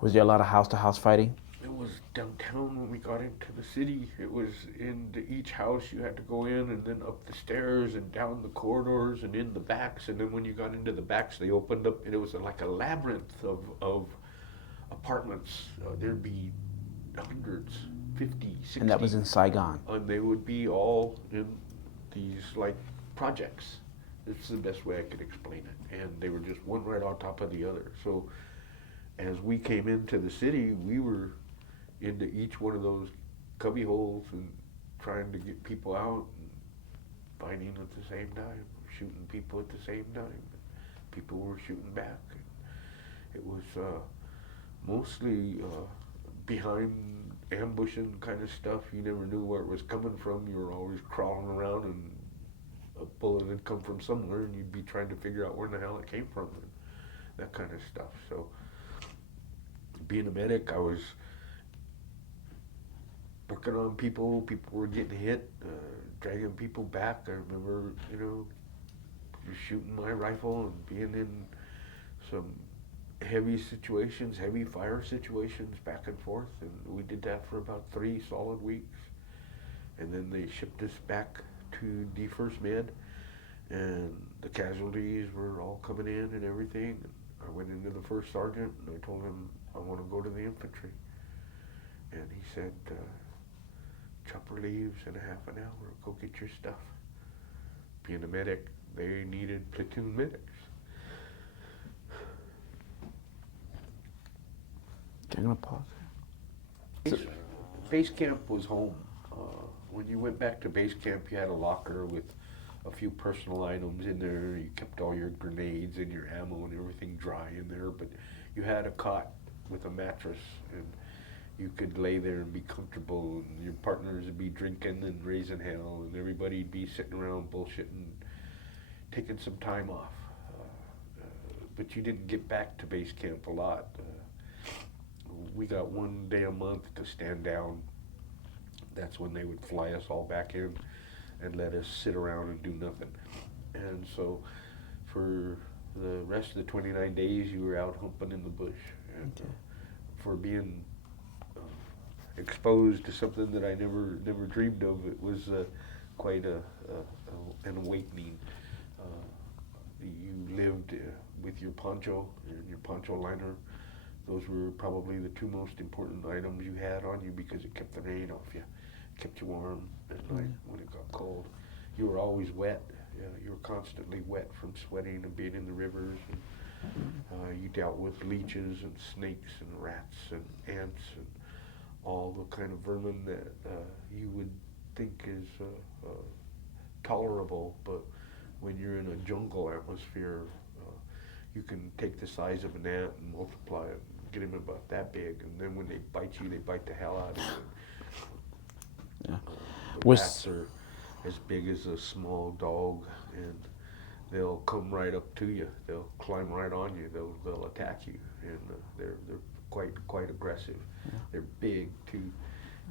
Was there a lot of house-to-house fighting? It was downtown when we got into the city. It was into each house you had to go in, and then up the stairs and down the corridors and in the backs. And then when you got into the backs, they opened up, and it was like a labyrinth of apartments. There'd be hundreds, 50, 60. And that was in Saigon. And they would be all in these like projects. It's the best way I could explain it. And they were just one right on top of the other. So as we came into the city, we were into each one of those cubby holes and trying to get people out and fighting at the same time, shooting people at the same time. People were shooting back. It was mostly behind ambushing kind of stuff. You never knew where it was coming from. You were always crawling around, and a bullet had come from somewhere, and you'd be trying to figure out where in the hell it came from, and that kind of stuff. So being a medic, I was working on people. People were getting hit, dragging people back. I remember, shooting my rifle and being in some heavy situations, heavy fire situations back and forth. And we did that for about 3 solid weeks. And then they shipped us back to D First Med, and the casualties were all coming in and everything. And I went into the first sergeant and I told him, "I want to go to the infantry." And he said, "Chopper leaves in a half an hour. Go get your stuff." Being a medic, they needed platoon medics. I'm gonna pause. Base camp was home. When you went back to base camp, you had a locker with a few personal items in there. You kept all your grenades and your ammo and everything dry in there, but you had a cot with a mattress, and you could lay there and be comfortable, and your partners would be drinking and raising hell, and everybody'd be sitting around bullshitting, taking some time off. But you didn't get back to base camp a lot. We got 1 day a month to stand down. That's when they would fly us all back in and let us sit around and do nothing. And so for the rest of the 29 days, you were out humping in the bush. And for being exposed to something that I never dreamed of, it was quite an awakening. You lived with your poncho and your poncho liner. Those were probably the 2 most important items you had on you, because it kept the rain off you, kept you warm at night when it got cold. You were always wet. You were constantly wet from sweating and being in the rivers. And, you dealt with leeches and snakes and rats and ants and all the kind of vermin that you would think is tolerable, but when you're in a jungle atmosphere, you can take the size of an ant and multiply it, and get them about that big, and then when they bite you, they bite the hell out of you. Yeah. The Was rats are as big as a small dog, and they'll come right up to you. They'll climb right on you. They'll attack you, and they're quite aggressive. Yeah. They're big too,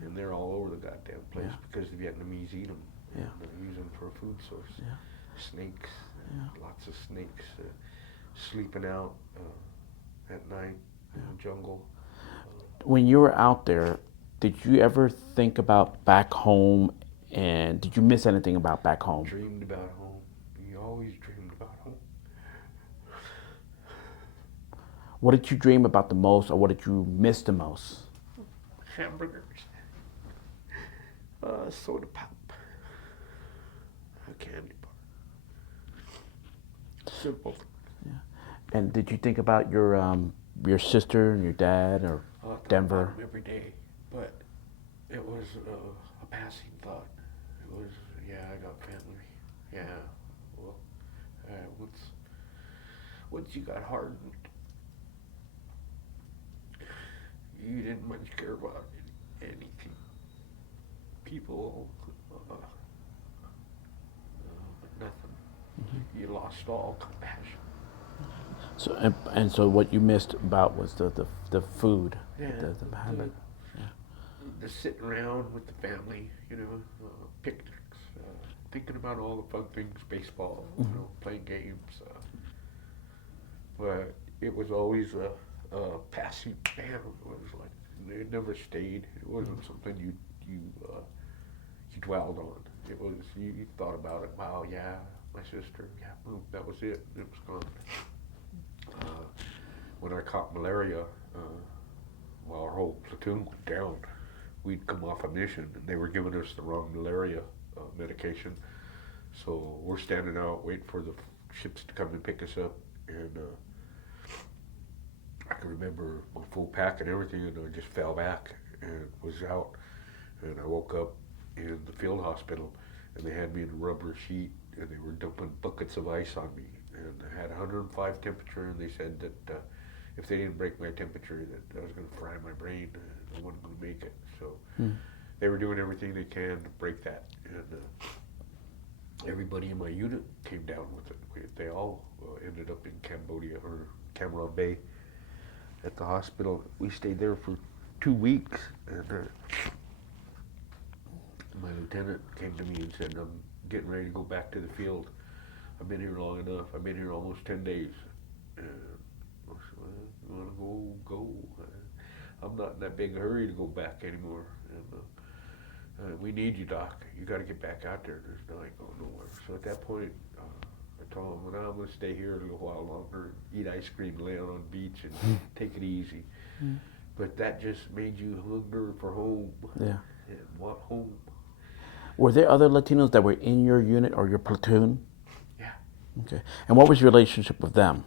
and they're all over the goddamn place Yeah. because the Vietnamese eat them. Yeah. And they use them for a food source. Yeah. Snakes, Yeah. lots of snakes, sleeping out at night in the jungle. When you were out there, did you ever think about back home, and did you miss anything about back home? Dreamed about home. You always dreamed about home. What did you dream about the most, or what did you miss the most? Hamburgers, soda pop, a candy bar. Simple. Yeah. And did you think about your sister and your dad, or Denver? About them every day, but it was a passing thought. It was, yeah, I got family. Yeah, well, once you got hardened, you didn't much care about anything. People, nothing. Mm-hmm. You lost all compassion. So and so, what you missed about was the food, Yeah, the habit. the sitting around with the family, picnics, thinking about all the fun things, baseball, playing games. But it was always a passing bam. It was like it never stayed. It wasn't something you dwelled on. It was you thought about it. Wow, yeah, my sister. Yeah, boom, that was it. It was gone. When I caught malaria, well, our whole platoon went down. We'd come off a mission, and they were giving us the wrong malaria medication. So we're standing out waiting for the ships to come and pick us up, and I can remember my full pack and everything, and I just fell back and was out. And I woke up in the field hospital, and they had me in a rubber sheet, and they were dumping buckets of ice on me. And I had 105 temperature, and they said that if they didn't break my temperature, that I was going to fry my brain, and I wasn't going to make it. So they were doing everything they can to break that, and everybody in my unit came down with it. They all ended up in Cambodia or Cam Ranh Bay at the hospital. We stayed there for 2 weeks, and my lieutenant came to me and said, "I'm getting ready to go back to the field. I've been here long enough. I've been here almost 10 days. And I said, well, you want to go? I'm not in that big a hurry to go back anymore. And we need you, Doc. You got to get back out there. There's no, I ain't going nowhere." So at that point, I told him, well, I'm going to stay here a little while longer, eat ice cream, lay out on the beach, and take it easy. But that just made you hunger for home. Yeah. And want home. Were there other Latinos that were in your unit or your platoon? Yeah. Okay. And what was your relationship with them?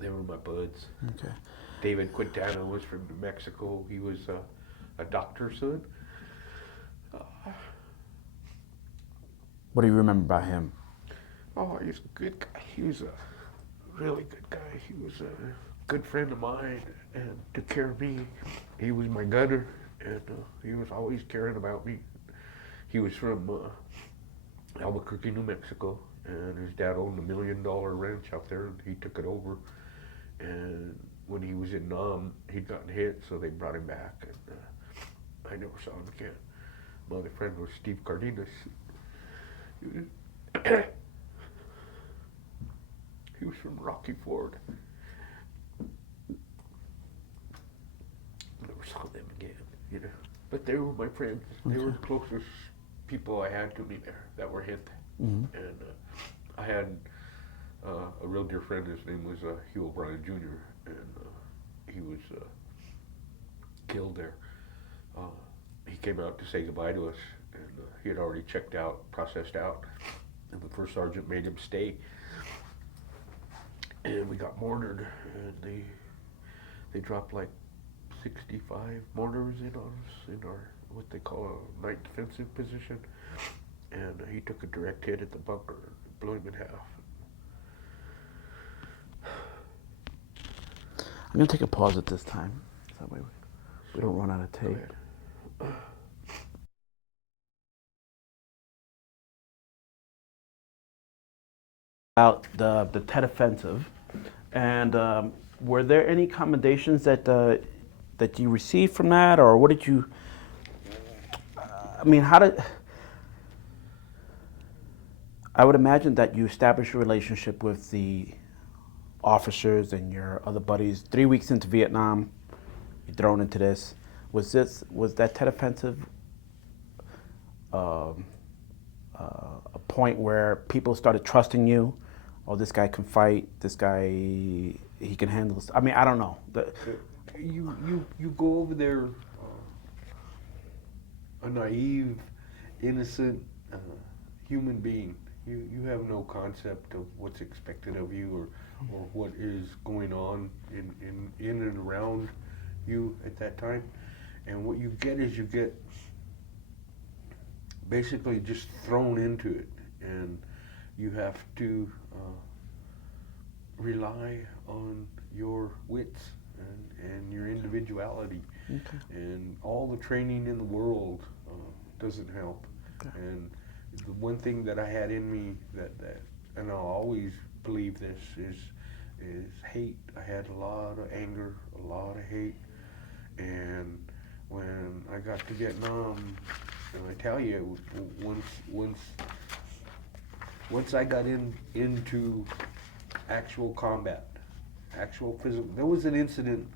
They were my buds. Okay. David Quintana was from New Mexico. He was a doctor's son. What do you remember about him? Oh, he's a good guy. He was a really good guy. He was a good friend of mine and took care of me. He was my gunner, and he was always caring about me. He was from Albuquerque, New Mexico, and his dad owned $1 million ranch out there, and he took it over. And when he was in Nam, he'd gotten hit, so they brought him back, and I never saw him again. My other friend was Steve Cardenas. He was from Rocky Ford. Never saw them again, But they were my friends. They were the closest people I had to me there that were hit. And I had a real dear friend. His name was Hugh O'Brien Jr., and he was killed there. He came out to say goodbye to us, and he had already checked out, processed out, and the first sergeant made him stay. And we got mortared, and they dropped like 65 mortars in on us in our what they call a night defensive position, and he took a direct hit at the bunker. blow him in half. I'm gonna take a pause at this time, so that way we don't run out of tape. About the Tet Offensive, and were there any commendations that you received from that, or what did you? I mean, how did? I would imagine that you established a relationship with the officers and your other buddies. 3 weeks into Vietnam, you're thrown into this. Was that Tet Offensive um, a point where people started trusting you? Oh, this guy can fight. This guy, he can handle this. I mean, I don't know. You go over there, a naive, innocent human being. You have no concept of what's expected of you or what is going on in and around you at that time. And what you get is you get basically just thrown into it, and you have to rely on your wits and your individuality. Okay. And all the training in the world doesn't help. Okay. And the one thing that I had in me that and I'll always believe this is hate. I had a lot of anger, a lot of hate, and when I got to Vietnam, and I tell you, once I got into actual combat, actual physical, there was an incident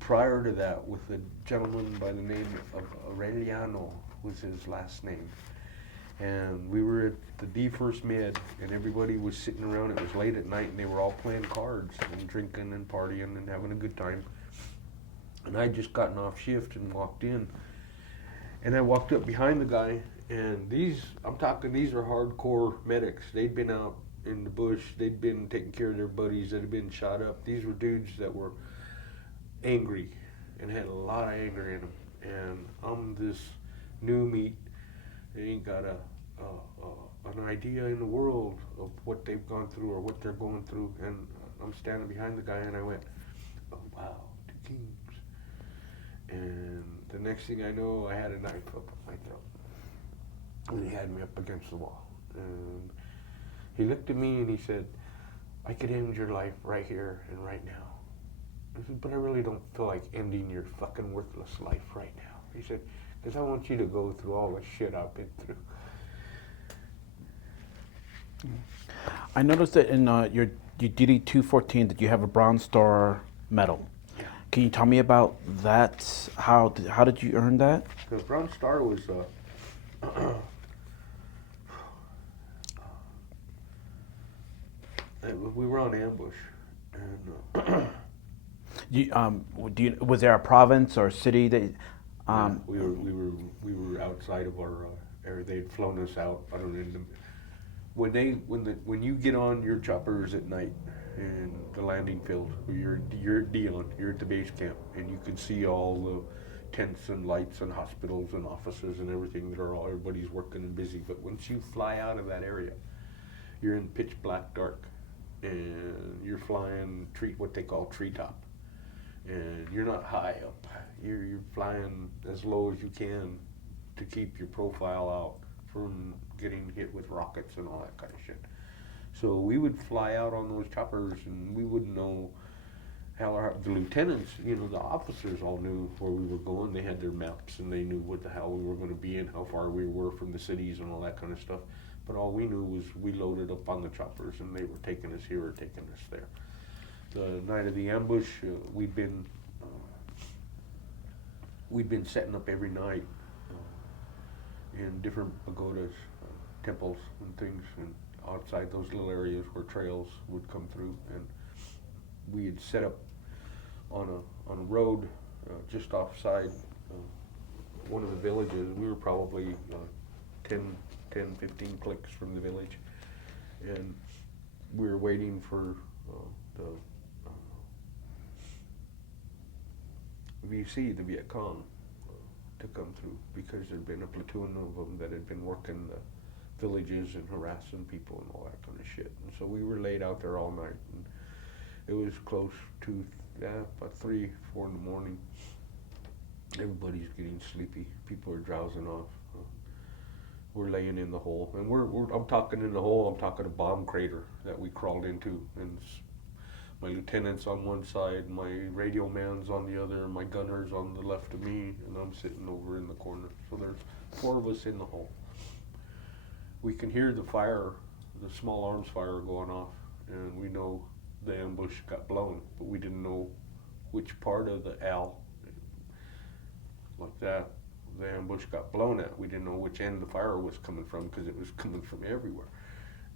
prior to that with a gentleman by the name of Archuleta was his last name. And we were at the D1st Med, and everybody was sitting around. It was late at night, and they were all playing cards and drinking and partying and having a good time. And I'd just gotten off shift and walked in. And I walked up behind the guy, and these are hardcore medics. They'd been out in the bush. They'd been taking care of their buddies that had been shot up. These were dudes that were angry and had a lot of anger in them. And I'm this new meat. They ain't got an idea in the world of what they've gone through or what they're going through. And I'm standing behind the guy, and I went, "Oh wow, 2 kings." And the next thing I know, I had a knife up my throat, and he had me up against the wall. And he looked at me and he said, "I could end your life right here and right now." I said, "But I really don't feel like ending your fucking worthless life right now." He said, "Because I want you to go through all the shit I've been through." I noticed that in your DD 214 that you have a Bronze Star medal. Yeah. Can you tell me about that? How did you earn that? The Bronze Star was we were on ambush, and Was there a province or city that? we were outside of our area. They'd flown us out. I don't know. When you get on your choppers at night in the landing field, you're at Dion, you're at the base camp, and you can see all the tents and lights and hospitals and offices and everything everybody's working and busy. But once you fly out of that area, you're in pitch black dark, and you're flying what they call treetop, and you're not high up. You're flying as low as you can to keep your profile out from getting hit with rockets and all that kind of shit. So we would fly out on those choppers, and we wouldn't know how the lieutenants, the officers all knew where we were going. They had their maps, and they knew what the hell we were going to be and how far we were from the cities and all that kind of stuff. But all we knew was we loaded up on the choppers, and they were taking us here or taking us there. The night of the ambush, we'd been setting up every night in different pagodas, temples and things, and outside those little areas where trails would come through. And we had set up on a road just offside one of the villages. We were probably 10-15 clicks from the village, and we were waiting for the VC, the Viet Cong, to come through, because there'd been a platoon of them that had been working villages and harassing people and all that kind of shit. And so we were laid out there all night, and it was close to about 3, 4 in the morning. Everybody's getting sleepy. People are drowsing off. We're laying in the hole, and I'm talking in the hole. I'm talking a bomb crater that we crawled into, and my lieutenant's on one side, my radio man's on the other, my gunner's on the left of me, and I'm sitting over in the corner. So there's 4 of us in the hole. We can hear the fire, the small arms fire going off, and we know the ambush got blown, but we didn't know which part of the L, like that, the ambush got blown at. We didn't know which end the fire was coming from because it was coming from everywhere.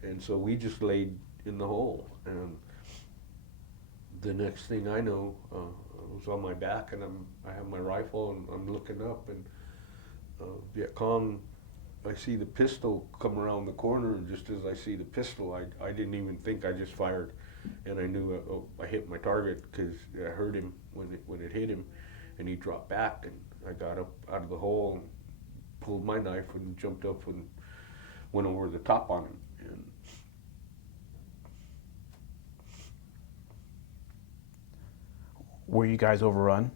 And so we just laid in the hole, and the next thing I know, I was on my back, and I have my rifle, and I'm looking up, and Viet Cong, I see the pistol come around the corner, and just as I see the pistol, I didn't even think, I just fired, and I knew I hit my target because I heard him when it hit him, and he dropped back, and I got up out of the hole and pulled my knife and jumped up and went over the top on him. And were you guys overrun?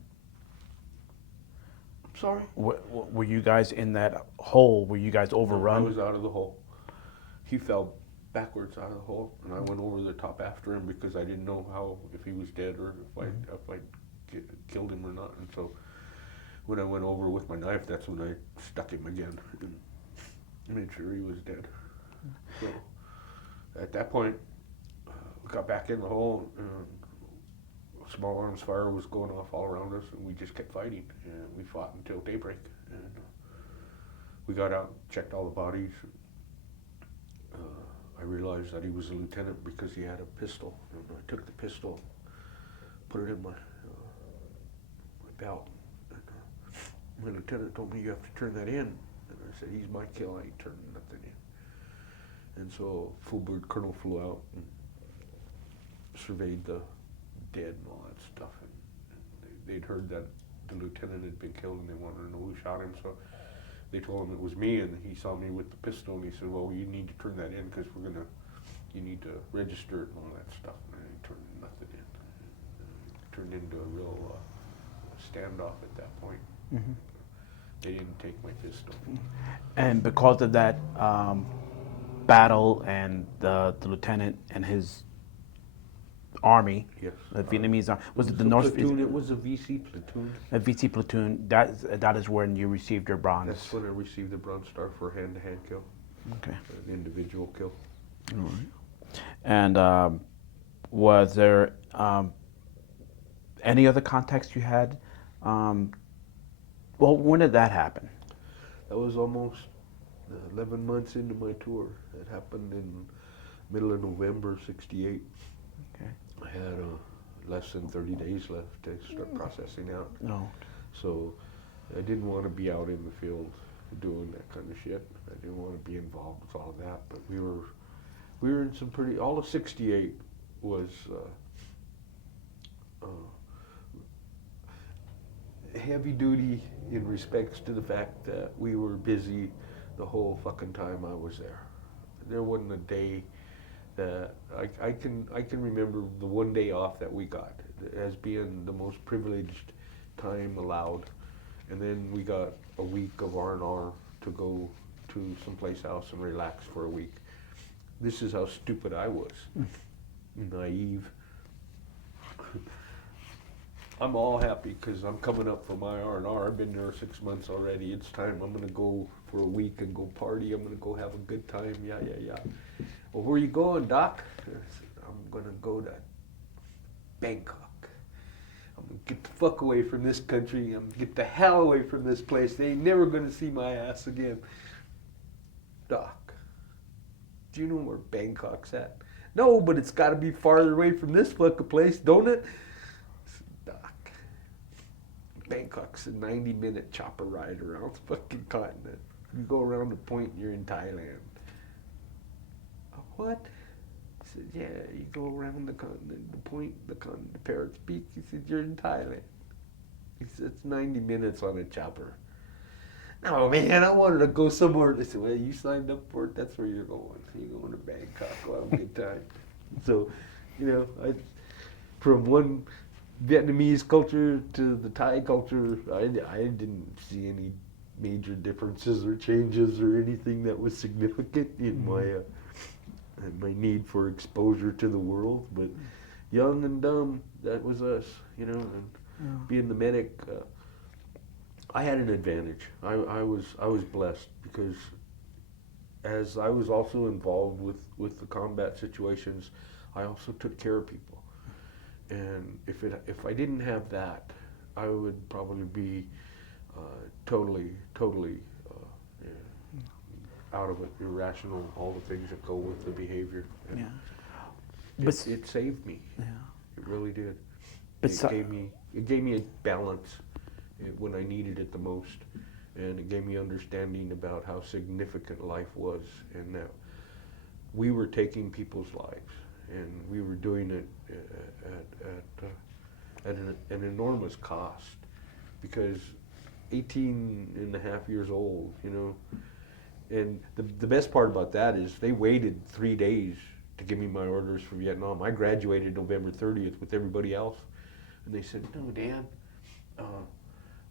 sorry? Were you guys in that hole? Were you guys overrun? I was out of the hole. He fell backwards out of the hole, and I went over the top after him because I didn't know if he was dead or if I killed him or not. And so when I went over with my knife, that's when I stuck him again and made sure he was dead. So at that point, we got back in the hole, and small arms fire was going off all around us, and we just kept fighting, and we fought until daybreak. And we got out, checked all the bodies. I realized that he was a lieutenant because he had a pistol, and I took the pistol, put it in my belt. And my lieutenant told me, "You have to turn that in." And I said, "He's my kill, I ain't turning nothing in." And so full bird colonel flew out and surveyed the dead and all that stuff. And they'd heard that the lieutenant had been killed, and they wanted to know who shot him. So they told him it was me, and he saw me with the pistol, and he said, "Well, you need to turn that in because you need to register it and all that stuff." And I turned nothing in. It turned into a real standoff at that point. Mm-hmm. They didn't take my pistol. And because of that battle and the lieutenant and his army, Yes. the Vietnamese army, was it the So North? platoon? It was a VC platoon. A VC platoon. That is when you received your bronze. That's when I received the Bronze Star for a hand-to-hand kill. Okay. An individual kill. All right. And was there any other context you had? Well, when did that happen? That was almost 11 months into my tour. It happened in middle of November '68. Okay. I had less than 30 days left to start processing out. No. So I didn't want to be out in the field doing that kind of shit. I didn't want to be involved with all that. But we were in some pretty. All of '68 was heavy duty in respects to the fact that we were busy the whole fucking time I was there. There wasn't a day that I can remember the one day off that we got as being the most privileged time allowed, and then we got a week of R&R to go to someplace else and relax for a week. This is how stupid I was, naive. I'm all happy because I'm coming up for my R&R. I've been there 6 months already. It's time. I'm going to go for a week and go party. I'm going to go have a good time. Yeah. Well, where you going, Doc? I said, I'm going to go to Bangkok. I'm going to get the fuck away from this country. I'm going to get the hell away from this place. They ain't never going to see my ass again. Doc, do you know where Bangkok's at? No, but it's got to be farther away from this fucking place, don't it? Doc, Bangkok's a 90-minute chopper ride around the fucking continent. You go around the point and you're in Thailand. What? He said, yeah, you go around the continent, the point, the continent, the Parrot's Peak. He said, you're in Thailand. He said, it's 90 minutes on a chopper. No, man, I wanted to go somewhere. They said, well, you signed up for it. That's where you're going. So you're going to Bangkok. We'll have a good time. So, you know, from one Vietnamese culture to the Thai culture, I didn't see any major differences or changes or anything that was significant in my need for exposure to the world. But young and dumb, that was us, you know. And being the medic, I had an advantage. I was blessed because as I was also involved with the combat situations, I also took care of people. And if I didn't have that, I would probably be totally out of it, irrational, all the things that go with the behavior. And Yeah. it saved me. Yeah. It really did. But It gave me a balance when I needed it the most, and it gave me understanding about how significant life was, and that we were taking people's lives, and we were doing it at an enormous cost, because 18 and a half years old, you know, and the best part about that is they waited 3 days to give me my orders for Vietnam. I graduated November 30th with everybody else, and they said, no, Dan,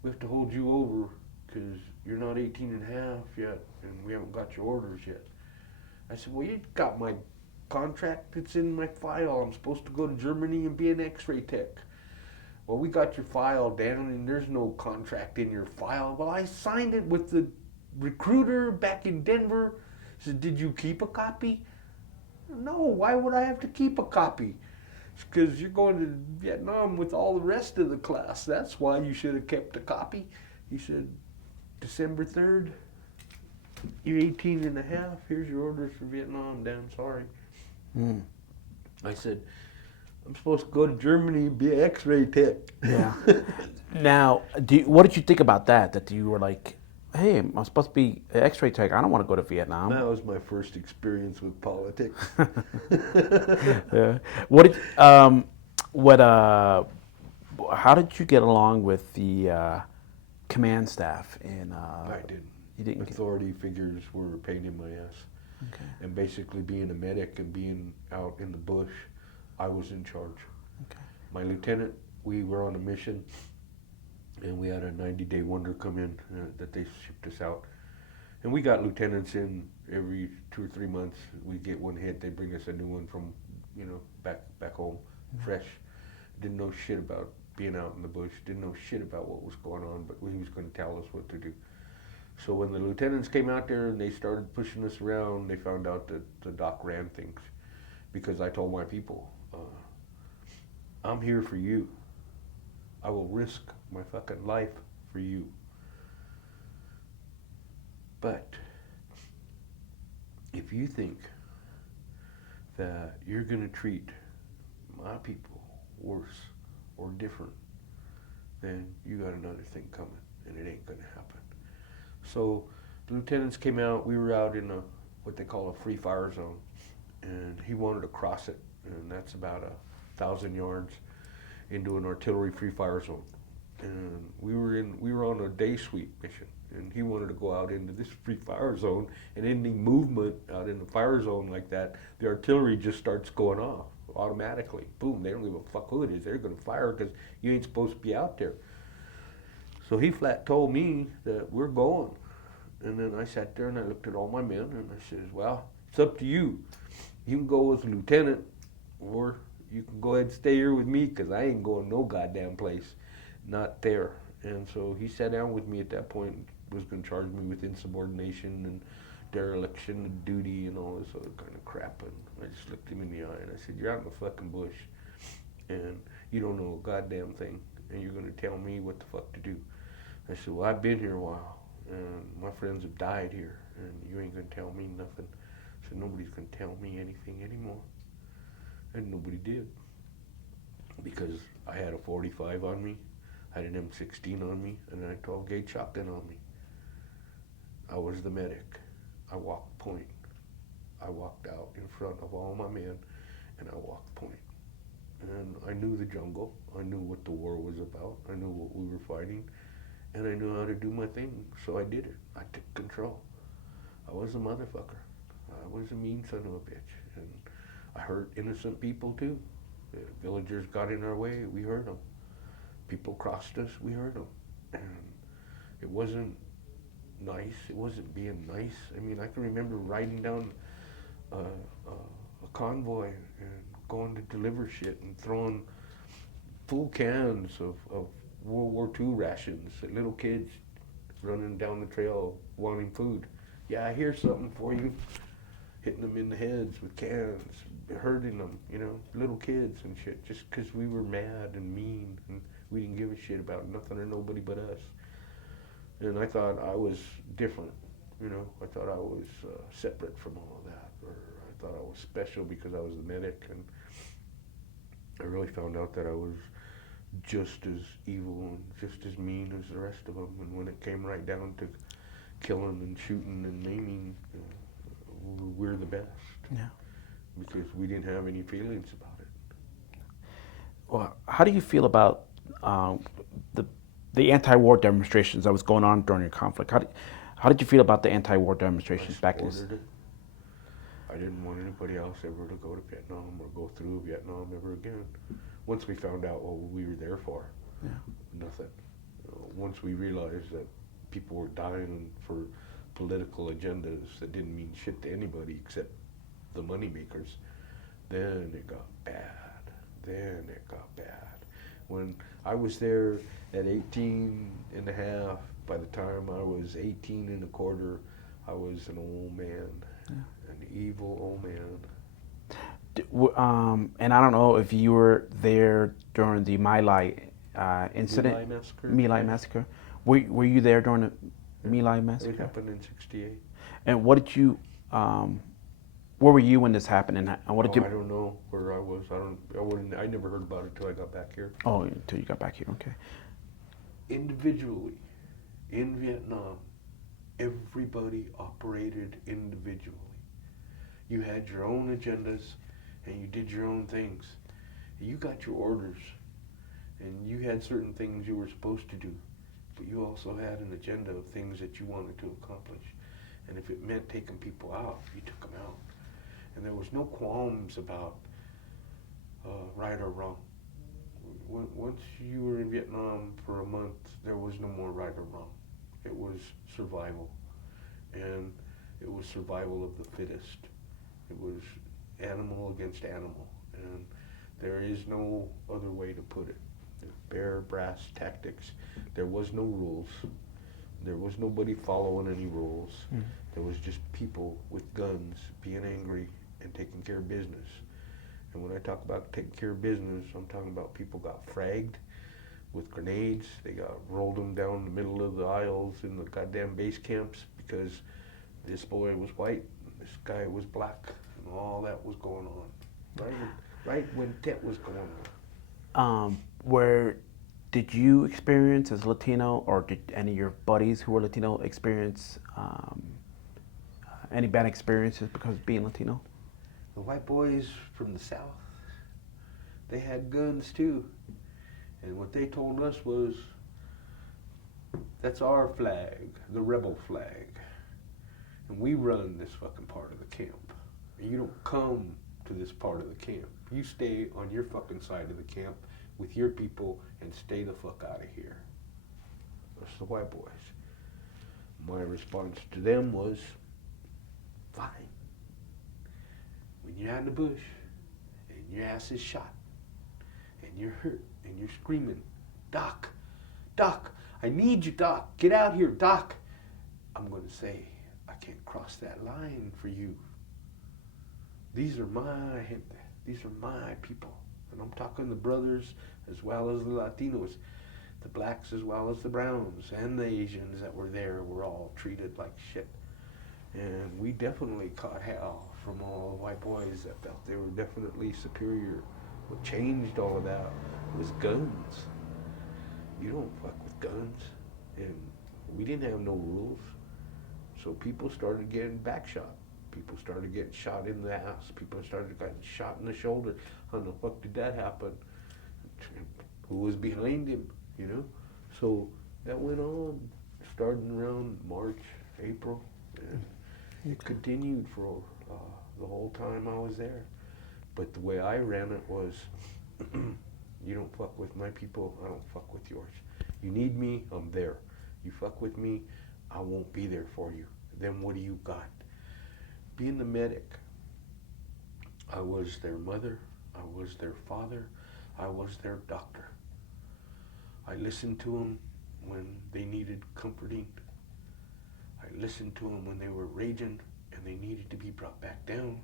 we have to hold you over because you're not 18 and a half yet, and we haven't got your orders yet. I said, well, you got my contract. It's in my file. I'm supposed to go to Germany and be an x-ray tech. Well, we got your file, Dan, and there's no contract in your file. Well, I signed it with the recruiter back in Denver. He said, did you keep a copy? No, why would I have to keep a copy? It's because you're going to Vietnam with all the rest of the class. That's why you should have kept a copy. He said, December 3rd, you're 18 and a half. Here's your orders for Vietnam, Dan, sorry. I said, I'm supposed to go to Germany and be an x-ray tech. Yeah. Now, what did you think about that? That you were like, hey, I'm supposed to be an x-ray tech. I don't want to go to Vietnam. That was my first experience with politics. Yeah. How did you get along with the command staff? I didn't. You didn't. Authority figures were a pain in my ass. Okay. And basically being a medic and being out in the bush, I was in charge. Okay. My lieutenant, we were on a mission, and we had a 90-day wonder come in that they shipped us out. And we got lieutenants in every 2 or 3 months. We get one hit, they bring us a new one from, you know, back home, fresh. Didn't know shit about being out in the bush, didn't know shit about what was going on, but he was going to tell us what to do. So when the lieutenants came out there and they started pushing us around, they found out that the doc ran things. Because I told my people, I'm here for you. I will risk my fucking life for you. But if you think that you're going to treat my people worse or different, then you got another thing coming, and it ain't going to happen. So the lieutenants came out. We were out in what they call a free fire zone, and he wanted to cross it, and that's about 1,000 yards into an artillery free fire zone. And we were on a day sweep mission, and he wanted to go out into this free fire zone, and any movement out in the fire zone like that, the artillery just starts going off automatically. Boom, they don't give a fuck who it is. They're going to fire because you ain't supposed to be out there. So he flat told me that we're going. And then I sat there and I looked at all my men and I says, well, it's up to you. You can go as a lieutenant, or you can go ahead and stay here with me because I ain't going no goddamn place. Not there. And so he sat down with me at that point and was going to charge me with insubordination and dereliction of duty and all this other kind of crap. And I just looked him in the eye and I said, you're out in the fucking bush and you don't know a goddamn thing and you're going to tell me what the fuck to do. I said, well, I've been here a while and my friends have died here and you ain't going to tell me nothing. I said, nobody's going to tell me anything anymore. And nobody did, because I had a 45 on me, I had an M16 on me, and a 12-gauge shotgun on me. I was the medic. I walked point. I walked out in front of all my men, and I walked point. And I knew the jungle. I knew what the war was about. I knew what we were fighting. and I knew how to do my thing, so I did it. I took control. I was a motherfucker. I was a mean son of a bitch, and I hurt innocent people too. The villagers got in our way, we hurt them. People crossed us, we hurt them. And it wasn't nice. It wasn't being nice. I mean, I can remember riding down a convoy and going to deliver shit and throwing full cans of World War II rations at little kids running down the trail wanting food. Yeah, I hear something for you. Hitting them in the heads with cans, hurting them, you know, little kids and shit, just because we were mad and mean and we didn't give a shit about nothing or nobody but us. And I thought I was different, you know. I thought I was separate from all of that, or I thought I was special because I was the medic. And I really found out that I was just as evil and just as mean as the rest of them. And when it came right down to killing and shooting and maiming, we're the best. Yeah. Because we didn't have any feelings about it. Well, how do you feel about the anti-war demonstrations that was going on during your conflict? How did you feel about the anti-war demonstrations back in? I didn't want anybody else ever to go to Vietnam or go through Vietnam ever again. Once we found out what we were there for, Yeah. nothing. Once we realized that people were dying for political agendas that didn't mean shit to anybody except the money makers, then it got bad. Then it got bad. When I was there at 18 and a half, by the time I was 18 and a quarter, I was an old man, an evil old man. And I don't know if you were there during the My Lai incident. My Lai massacre? My Lai massacre. Were you there during the My Lai massacre? It happened in '68. And what did you, where were you when this happened? And what did you? I don't know where I was. I never heard about it until I got back here. Oh, until you got back here, okay. Individually, in Vietnam, everybody operated individually. You had your own agendas, and you did your own things. You got your orders, and you had certain things you were supposed to do, but you also had an agenda of things that you wanted to accomplish. And if it meant taking people out, you took them out. And there was no qualms about right or wrong. Once you were in Vietnam for a month, there was no more right or wrong. It was survival. And it was survival of the fittest. It was animal against animal. And there is no other way to put it. Bare brass tactics. There was no rules. There was nobody following any rules. There was just people with guns being angry and taking care of business. And when I talk about taking care of business, I'm talking about people got fragged with grenades. They got rolled them down the middle of the aisles in the goddamn base camps because this boy was white, and this guy was black, and all that was going on. Right when Tet was going on. Where did you experience as Latino, or did any of your buddies who were Latino experience any bad experiences because of being Latino? The white boys from the South, they had guns too. And what they told us was, that's our flag, the rebel flag. And we run this fucking part of the camp. And you don't come to this part of the camp. You stay on your fucking side of the camp with your people and stay the fuck out of here. That's the white boys. My response to them was, fine. When you're out in the bush and your ass is shot and you're hurt and you're screaming, Doc, Doc, I need you, Doc, get out here, Doc. I'm going to say, I can't cross that line for you. These are my gente. These are my people. And I'm talking the brothers as well as the Latinos, the blacks as well as the browns, and the Asians that were there were all treated like shit. And we definitely caught hell from all the white boys that felt they were definitely superior. What changed all of that was guns. You don't fuck with guns. And we didn't have no rules. So people started getting backshot. People started getting shot in the ass. People started getting shot in the shoulder. How the fuck did that happen? Who was behind him, you know? So that went on, starting around March, April, and it continued for the whole time I was there. But the way I ran it was, you don't fuck with my people, I don't fuck with yours. You need me, I'm there. You fuck with me, I won't be there for you. Then what do you got? Being the medic, I was their mother, I was their father, I was their doctor. I listened to them when they needed comforting. I listened to them when they were raging and they needed to be brought back down.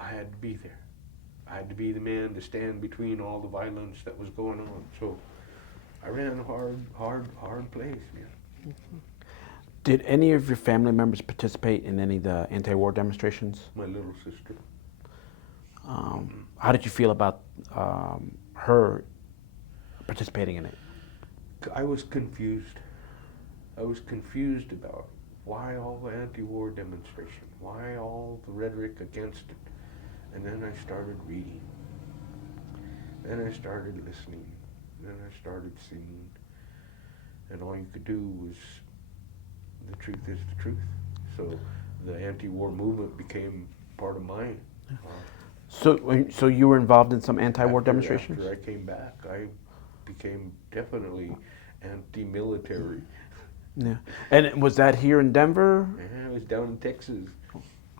I had to be there. I had to be the man to stand between all the violence that was going on. So I ran a hard place, man. Did any of your family members participate in any of the anti-war demonstrations? My little sister. How did you feel about her participating in it? I was confused. I was confused about why all the anti-war demonstration, why all the rhetoric against it. And then I started reading. Then I started listening. Then I started seeing. And all you could do was, the truth is the truth. So the anti-war movement became part of mine. So you were involved in some anti-war demonstrations? After I came back, I became definitely anti-military. Yeah. And was that here in Denver? Yeah, I was down in Texas.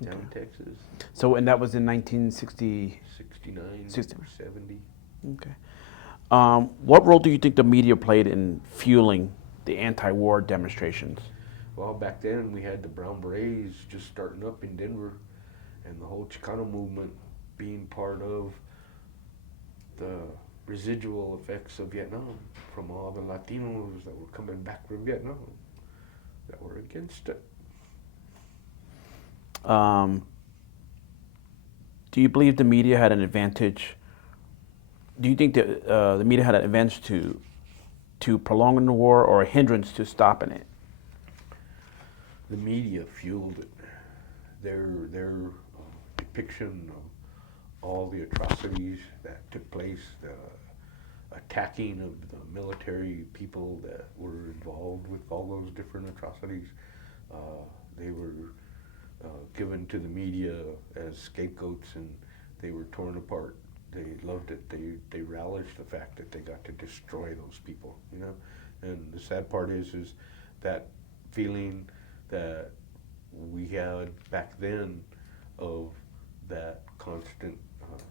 Down in Texas. So, and that was in 1960? 69, 70. Okay. What role do you think the media played in fueling the anti-war demonstrations? Well, back then we had the Brown Berets just starting up in Denver, and the whole Chicano movement being part of the residual effects of Vietnam from all the Latinos that were coming back from Vietnam that were against it. Do you believe the media had an advantage? Do you think that the media had an advantage to prolonging the war or a hindrance to stopping it? The media fueled it. Their depiction of all the atrocities that took place, the attacking of the military people that were involved with all those different atrocities, they were given to the media as scapegoats, and they were torn apart. They loved it. They relished the fact that they got to destroy those people, you know. And the sad part is that feeling that we had back then of that constant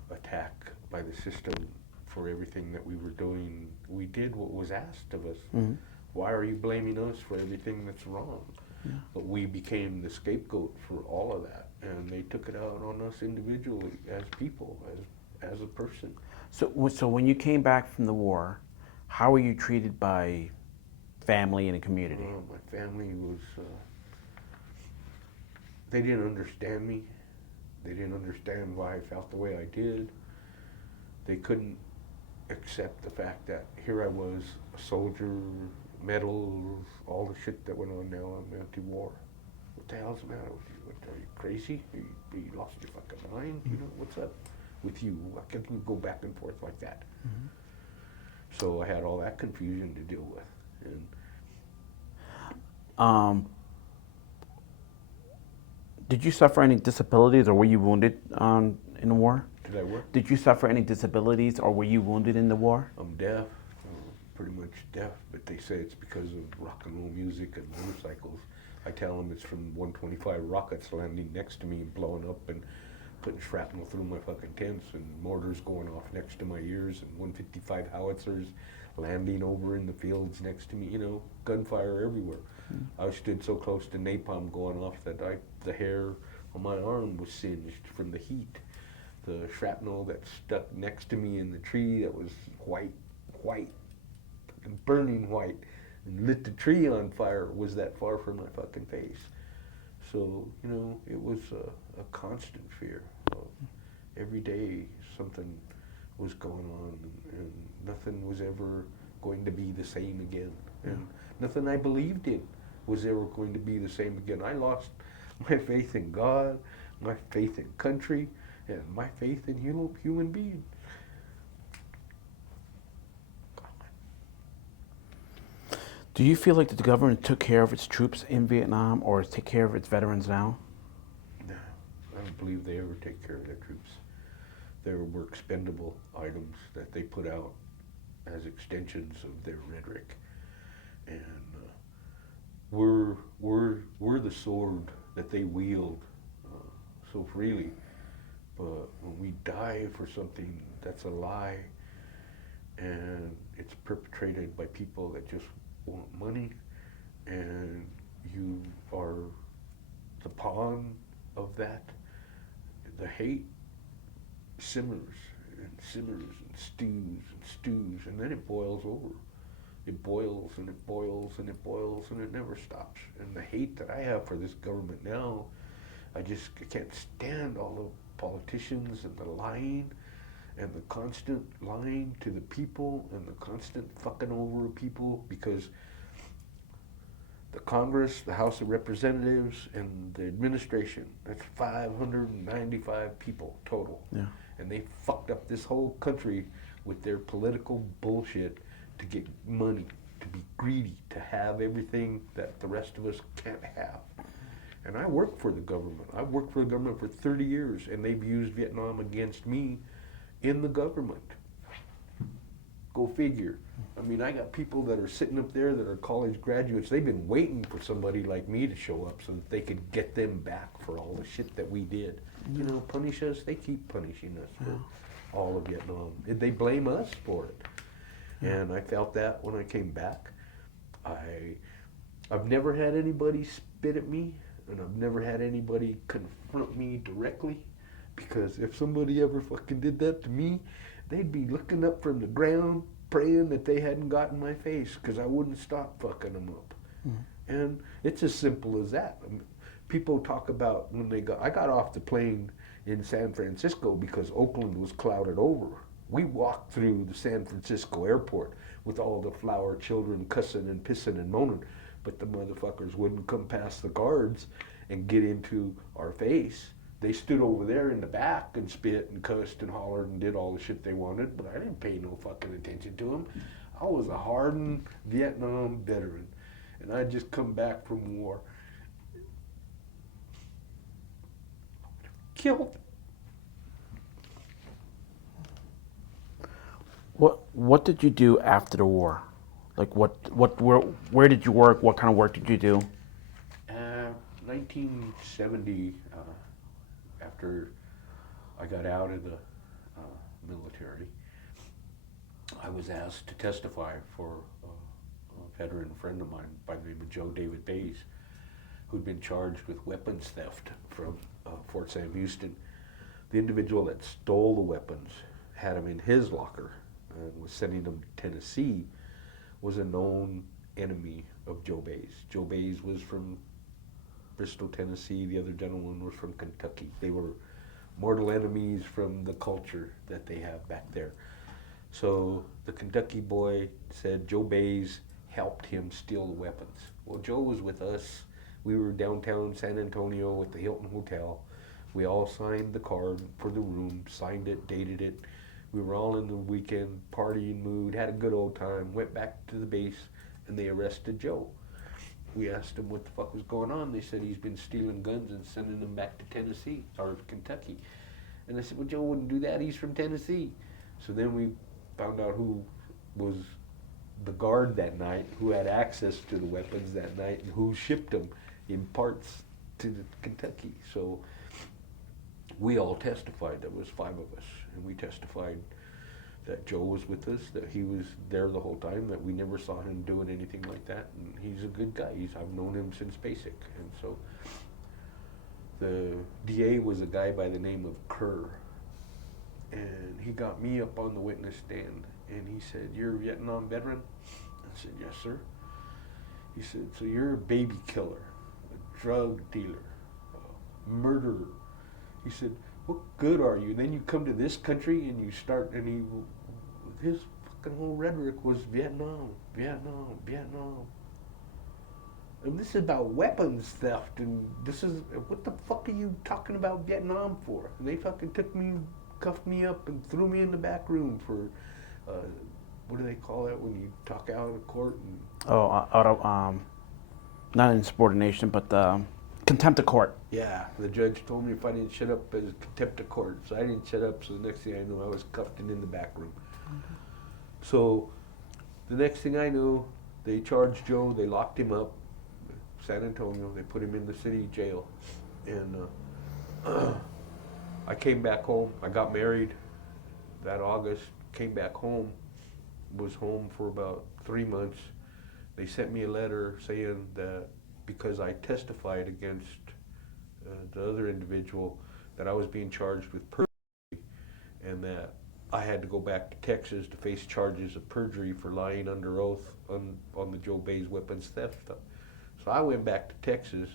attack by the system for everything that we were doing. We did what was asked of us. Mm-hmm. Why are you blaming us for everything that's wrong? Yeah. But we became the scapegoat for all of that, and they took it out on us individually as people, as a person. So when you came back from the war, how were you treated by family and the community? My family was, they didn't understand me. They didn't understand why I felt the way I did. They couldn't accept the fact that here I was, a soldier, medal, all the shit that went on now. I'm anti-war. What the hell's the matter with you? What, are you crazy? You lost your fucking mind? You know, what's up with you? Why can't you go back and forth like that? Mm-hmm. So I had all that confusion to deal with. And did you suffer any disabilities, or were you wounded in the war? Did I what? Did you suffer any disabilities, or were you wounded in the war? I'm deaf, pretty much deaf, but they say it's because of rock and roll music and motorcycles. I tell them it's from 125 rockets landing next to me and blowing up and putting shrapnel through my fucking tents, and mortars going off next to my ears, and 155 howitzers landing over in the fields next to me, you know, gunfire everywhere. I stood so close to napalm going off that the hair on my arm was singed from the heat. The shrapnel that stuck next to me in the tree that was white, burning white, and lit the tree on fire was that far from my fucking face. So, you know, it was a constant fear of every day something was going on, and nothing was ever going to be the same again. And nothing I believed in was ever going to be the same again. I lost my faith in God, my faith in country, and my faith in human beings. Do you feel like the government took care of its troops in Vietnam or take care of its veterans now? No, I don't believe they ever take care of their troops. There were expendable items that they put out as extensions of their rhetoric, and we're the sword that they wield so freely. But when we die for something that's a lie, and it's perpetrated by people that just want money, and you are the pawn of that, the hate simmers and simmers and stews, and then it boils over. It boils and it boils and it boils and it never stops. And the hate that I have for this government now, I can't stand all the politicians and the lying and the constant lying to the people and the constant fucking over of people, because the Congress, the House of Representatives, and the administration, that's 595 people total. Yeah. And they fucked up this whole country with their political bullshit to get money, to be greedy, to have everything that the rest of us can't have. And I work for the government. I've worked for the government for 30 years, and they've used Vietnam against me in the government. Go figure. I mean, I got people that are sitting up there that are college graduates. They've been waiting for somebody like me to show up so that they could get them back for all the shit that we did. You know, punish us. They keep punishing us for all of Vietnam. They blame us for it. And I felt that when I came back. I've never had anybody spit at me, and I've never had anybody confront me directly, because if somebody ever fucking did that to me, they'd be looking up from the ground praying that they hadn't gotten my face, because I wouldn't stop fucking them up. And it's as simple as that. I mean, people talk about when I got off the plane in San Francisco because Oakland was clouded over. We walked through the San Francisco airport with all the flower children cussing and pissing and moaning, but the motherfuckers wouldn't come past the guards and get into our face. They stood over there in the back and spit and cussed and hollered and did all the shit they wanted, but I didn't pay no fucking attention to them. I was a hardened Vietnam veteran, and I just come back from war. Killed. What did you do after the war? Like where did you work? What kind of work did you do? 1970, after I got out of the military, I was asked to testify for a veteran friend of mine by the name of Joe David Bays, who'd been charged with weapons theft from Fort Sam Houston. The individual that stole the weapons, had them in his locker, and was sending them to Tennessee, was a known enemy of Joe Bays. Joe Bays was from Bristol, Tennessee. The other gentleman was from Kentucky. They were mortal enemies from the culture that they have back there. So the Kentucky boy said Joe Bays helped him steal the weapons. Well, Joe was with us. We were downtown San Antonio at the Hilton Hotel. We all signed the card for the room, signed it, dated it. We were all in the weekend partying mood, had a good old time, went back to the base, and they arrested Joe. We asked him what the fuck was going on. They said he's been stealing guns and sending them back to Tennessee, or Kentucky. And I said, well, Joe wouldn't do that. He's from Tennessee. So then we found out who was the guard that night, who had access to the weapons that night, and who shipped them in parts to Kentucky. So we all testified. There was 5 of us, and we testified that Joe was with us, that he was there the whole time, that we never saw him doing anything like that, and he's a good guy. I've known him since basic. And so the DA was a guy by the name of Kerr, and he got me up on the witness stand, and he said, "You're a Vietnam veteran?" I said, "Yes, sir." He said, "So you're a baby killer, a drug dealer, a murderer." He said, "What good are you? And then you come to this country and you start," and his fucking whole rhetoric was Vietnam, Vietnam, Vietnam. And this is about weapons theft, and this is, what the fuck are you talking about Vietnam for? And they fucking took me, cuffed me up, and threw me in the back room for what do they call that when you talk out of court? And, Oh, not insubordination, but contempt of court. yeah, the judge told me if I didn't shut up, it was contempt of court. So I didn't shut up. So the next thing I know, I was cuffed and in the back room. So the next thing I know, they charged Joe. They locked him up, San Antonio. They put him in the city jail, and I came back home. I got married that August. Came back home. Was home for about 3 months. They sent me a letter saying that because I testified against the other individual, that I was being charged with perjury, and that I had to go back to Texas to face charges of perjury for lying under oath on the Joe Bays weapons theft stuff. So I went back to Texas,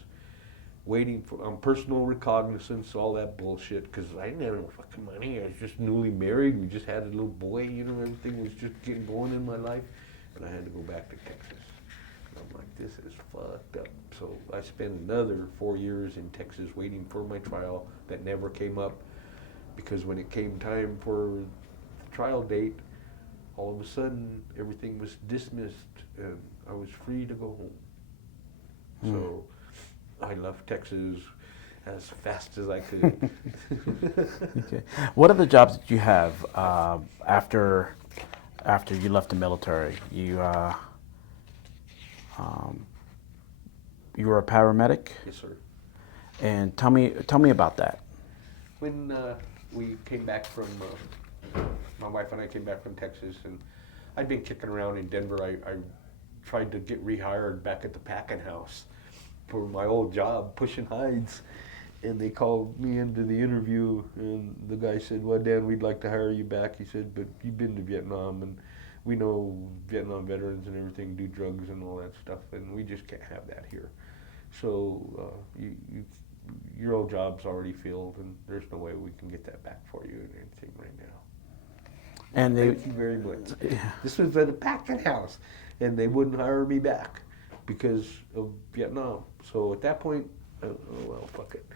waiting for personal recognizance, all that bullshit, because I didn't have no fucking money. I was just newly married. We just had a little boy, you know, everything was just getting going in my life, and I had to go back to Texas. And I'm like, this is fucked up. So I spent another 4 years in Texas waiting for my trial that never came up, because when it came time for the trial date, all of a sudden everything was dismissed and I was free to go home. So I left Texas as fast as I could. Okay. What are the jobs that you have after you left the military? You were a paramedic, Yes, sir. and tell me about that. When we came back from, my wife and I came back from Texas, and I'd been kicking around in Denver. I tried to get rehired back at the packing house for my old job, pushing hides. And they called me into the interview, and the guy said, well, Dan, we'd like to hire you back. He said, but you've been to Vietnam, and we know Vietnam veterans and everything do drugs and all that stuff, and we just can't have that here. So your old job's already filled, and there's no way we can get that back for you and anything right now. And Thank you very much. This was at a packing house, and they wouldn't hire me back because of Vietnam. So at that point, oh well, fuck it.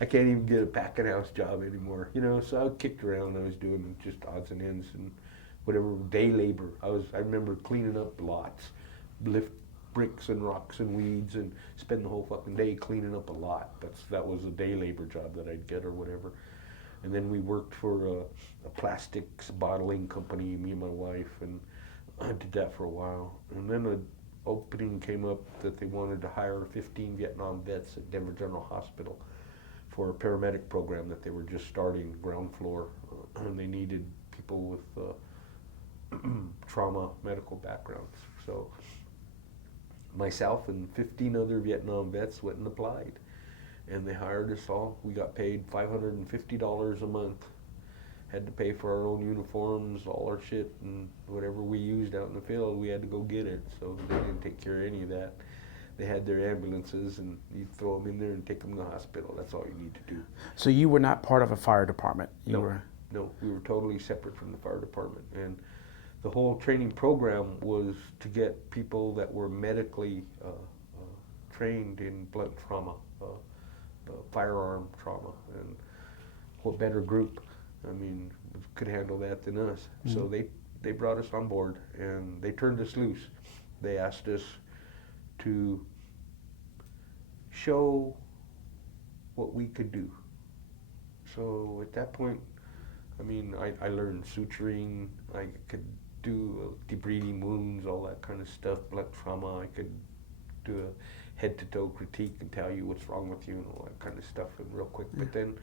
I can't even get a packing house job anymore, you know. So I kicked around. I was doing just odds and ends and whatever, day labor. I remember cleaning up lots, lift bricks and rocks and weeds, and spend the whole fucking day cleaning up a lot. That was a day labor job that I'd get or whatever. And then we worked for a plastics bottling company, me and my wife, and I did that for a while. And then an opening came up that they wanted to hire 15 Vietnam vets at Denver General Hospital for a paramedic program that they were just starting, ground floor, and they needed people with trauma medical backgrounds. So myself and 15 other Vietnam vets went and applied, and they hired us all. We got paid $550 a month. Had to pay for our own uniforms, all our shit, and whatever we used out in the field, we had to go get it. So they didn't take care of any of that. They had their ambulances, and you throw them in there and take them to the hospital. That's all you need to do. So you were not part of a fire department? No, we were totally separate from the fire department. And the whole training program was to get people that were medically trained in blunt trauma, firearm trauma, and what better group, I mean, could handle that than us. Mm-hmm. So they brought us on board, and they turned us loose. They asked us to show what we could do. So at that point, I mean, I learned suturing. I could do debriding wounds, all that kind of stuff, blunt trauma. I could do a head-to-toe critique and tell you what's wrong with you and all that kind of stuff and real quick. But then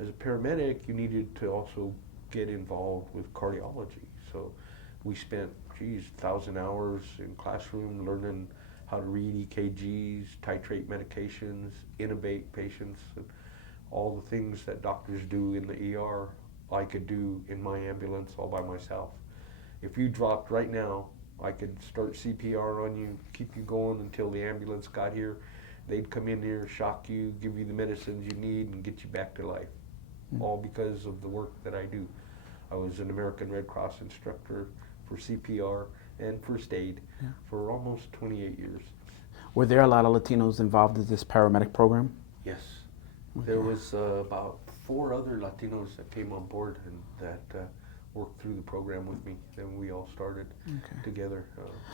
as a paramedic, you needed to also get involved with cardiology. So we spent, 1,000 hours in classroom learning how to read EKGs, titrate medications, intubate patients, and all the things that doctors do in the ER, I could do in my ambulance all by myself. If you dropped right now, I could start CPR on you, keep you going until the ambulance got here. They'd come in here, shock you, give you the medicines you need, and get you back to life. All because of the work that I do. I was an American Red Cross instructor for CPR and first aid for almost 28 years. Were there a lot of Latinos involved in this paramedic program? Yes. Okay. There was about 4 other Latinos that came on board and that worked through the program with me. Then we all started together.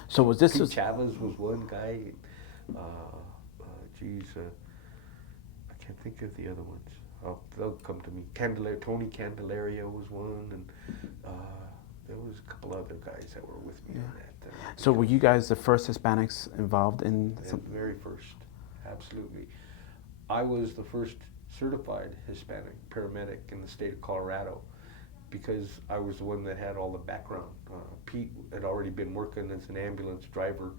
So was this Pete Chavez was one guy. I can't think of the other ones. They'll come to me. Tony Candelaria was one, and there was a couple other guys that were with me on that. So were you guys the first Hispanics involved in The very first, absolutely. I was the first certified Hispanic paramedic in the state of Colorado because I was the one that had all the background. Pete had already been working as an ambulance driver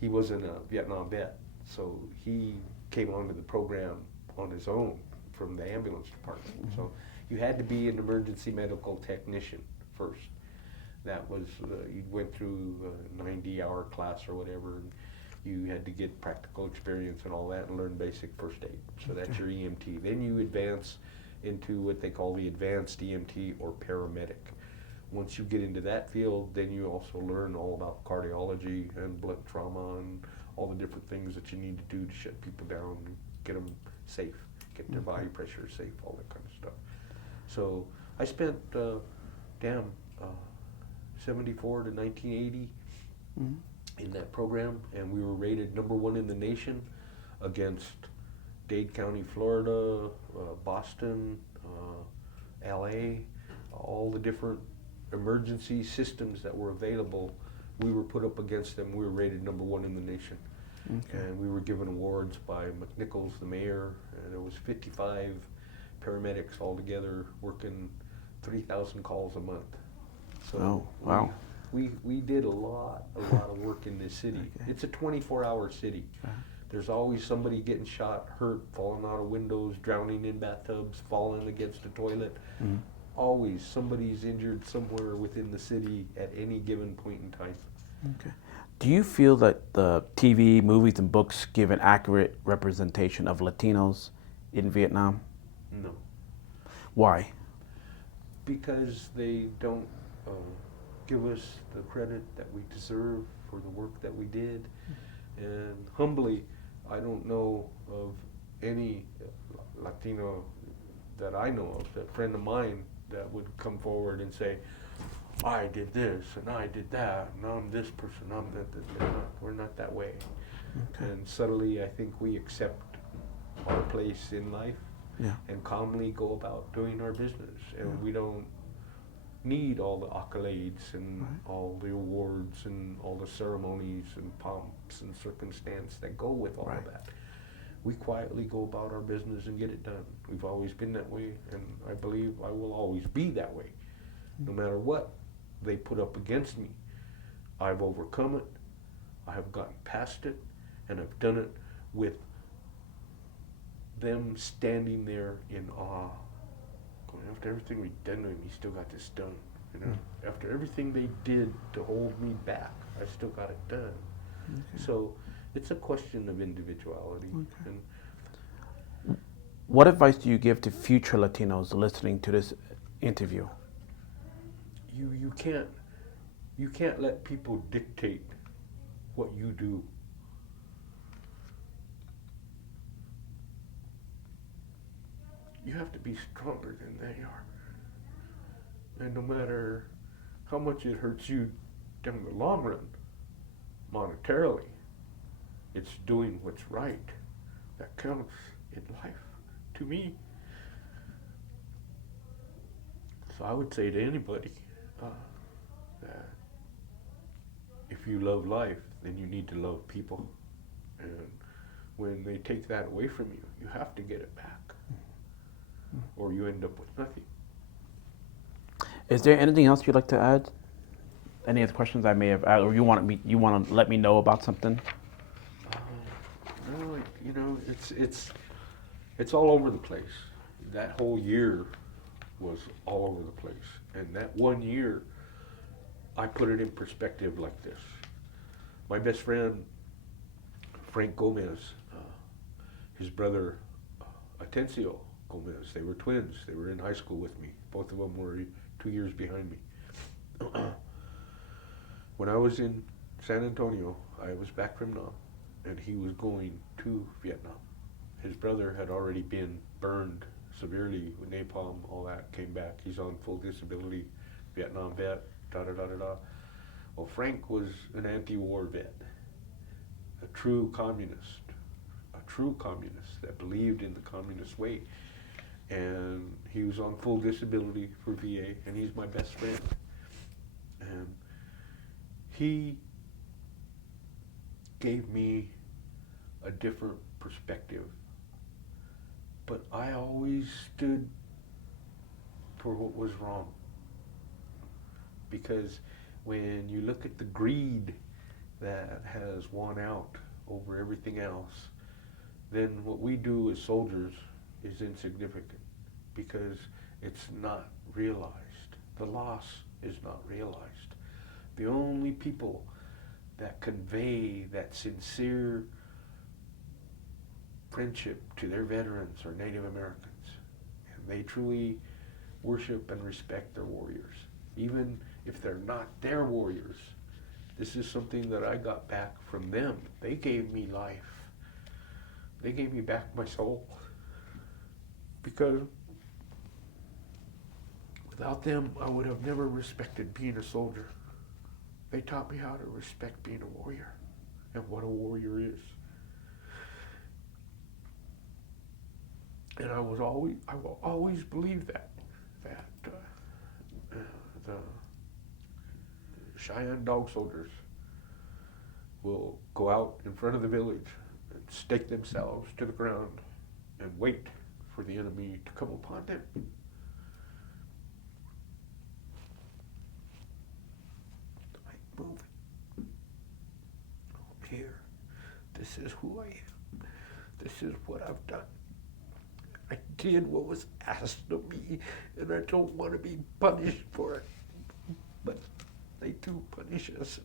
he wasn't a Vietnam vet, so he came onto the program on his own from the ambulance department. So you had to be an emergency medical technician first. That was, you went through a 90-hour class or whatever, and you had to get practical experience and all that and learn basic first aid. So that's your EMT. Then you advance into what they call the advanced EMT or paramedic. Once you get into that field, then you also learn all about cardiology and blood trauma and all the different things that you need to do to shut people down and get them safe, get their body pressure safe, all that kind of stuff. So I spent, 74 to 1980 in that program, and we were rated #1 in the nation against Dade County, Florida, Boston, LA, all the different emergency systems that were available. We were put up against them. We were rated #1 in the nation. And we were given awards by McNichols, the mayor, and there was 55 paramedics all together working 3,000 calls a month. So wow. We did a lot of work in this city. It's a 24-hour city. There's always somebody getting shot, hurt, falling out of windows, drowning in bathtubs, falling against a toilet. Always somebody's injured somewhere within the city at any given point in time. Do you feel that the TV, movies, and books give an accurate representation of Latinos in Vietnam? No. Why? Because they don't give us the credit that we deserve for the work that we did. And humbly, I don't know of any Latino that I know of, a friend of mine, that would come forward and say, I did this and I did that and I'm this person, I'm that. We're not that way. And subtly, I think we accept our place in life and calmly go about doing our business. And we don't need all the accolades and all the awards and all the ceremonies and pomps and circumstance that go with all of that. We quietly go about our business and get it done. We've always been that way, and I believe I will always be that way. No matter what they put up against me, I've overcome it, I have gotten past it, and I've done it with them standing there in awe. After everything we've done to him, he still got this done. You know, after everything they did to hold me back, I still got it done. So it's a question of individuality. And what advice do you give to future Latinos listening to this interview? You can't let people dictate what you do. You have to be stronger than they are. And no matter how much it hurts you in the long run, monetarily, it's doing what's right that counts in life, to me. So I would say to anybody that if you love life, then you need to love people. And when they take that away from you, you have to get it back, or you end up with nothing. Is there anything else you'd like to add? Any other questions I may have asked, or you want to let me know about something? No, you know, it's all over the place. That whole year was all over the place, and that 1 year, I put it in perspective like this. My best friend, Frank Gomez, his brother, Atencio Gomez, they were twins. They were in high school with me. Both of them were 2 years behind me. When I was in San Antonio, I was back from Nam, and he was going to Vietnam. His brother had already been burned severely with napalm, all that, came back. He's on full disability, Vietnam vet, da da da da da. Well, Frank was an anti-war vet, a true communist, that believed in the communist way. And he was on full disability for VA, and he's my best friend. And he gave me a different perspective. But I always stood for what was wrong. Because when you look at the greed that has won out over everything else, then what we do as soldiers is insignificant because it's not realized. The loss is not realized. The only people that convey that sincere friendship to their veterans are Native Americans. And they truly worship and respect their warriors. Even if they're not their warriors, this is something that I got back from them. They gave me life. They gave me back my soul. Because without them, I would have never respected being a soldier. They taught me how to respect being a warrior and what a warrior is. And I will always believe that the Cheyenne dog soldiers will go out in front of the village and stake themselves to the ground and wait for the enemy to come upon them. I move here. This is who I am. This is what I've done. I did what was asked of me, and I don't want to be punished for it. But they do punish us,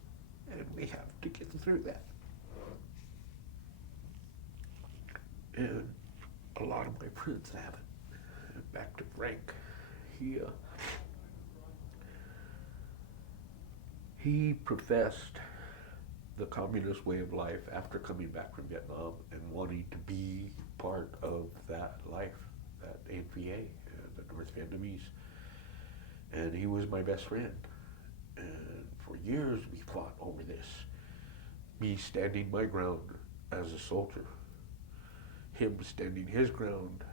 and we have to get through that. And a lot of my friends haven't. And back to Frank. He professed the communist way of life after coming back from Vietnam and wanting to be part of that life, that NVA, the North Vietnamese. And he was my best friend. And for years we fought over this. Me standing my ground as a soldier. Him standing his ground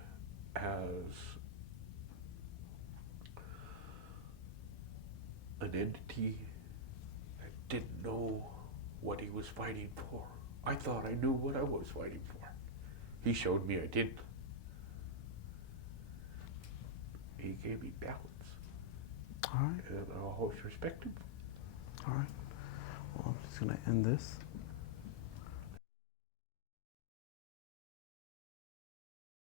as an entity that didn't know what he was fighting for. I thought I knew what I was fighting for. He showed me I didn't. He gave me balance. All right. And I'll always respect him. All right. Well, I'm just going to end this.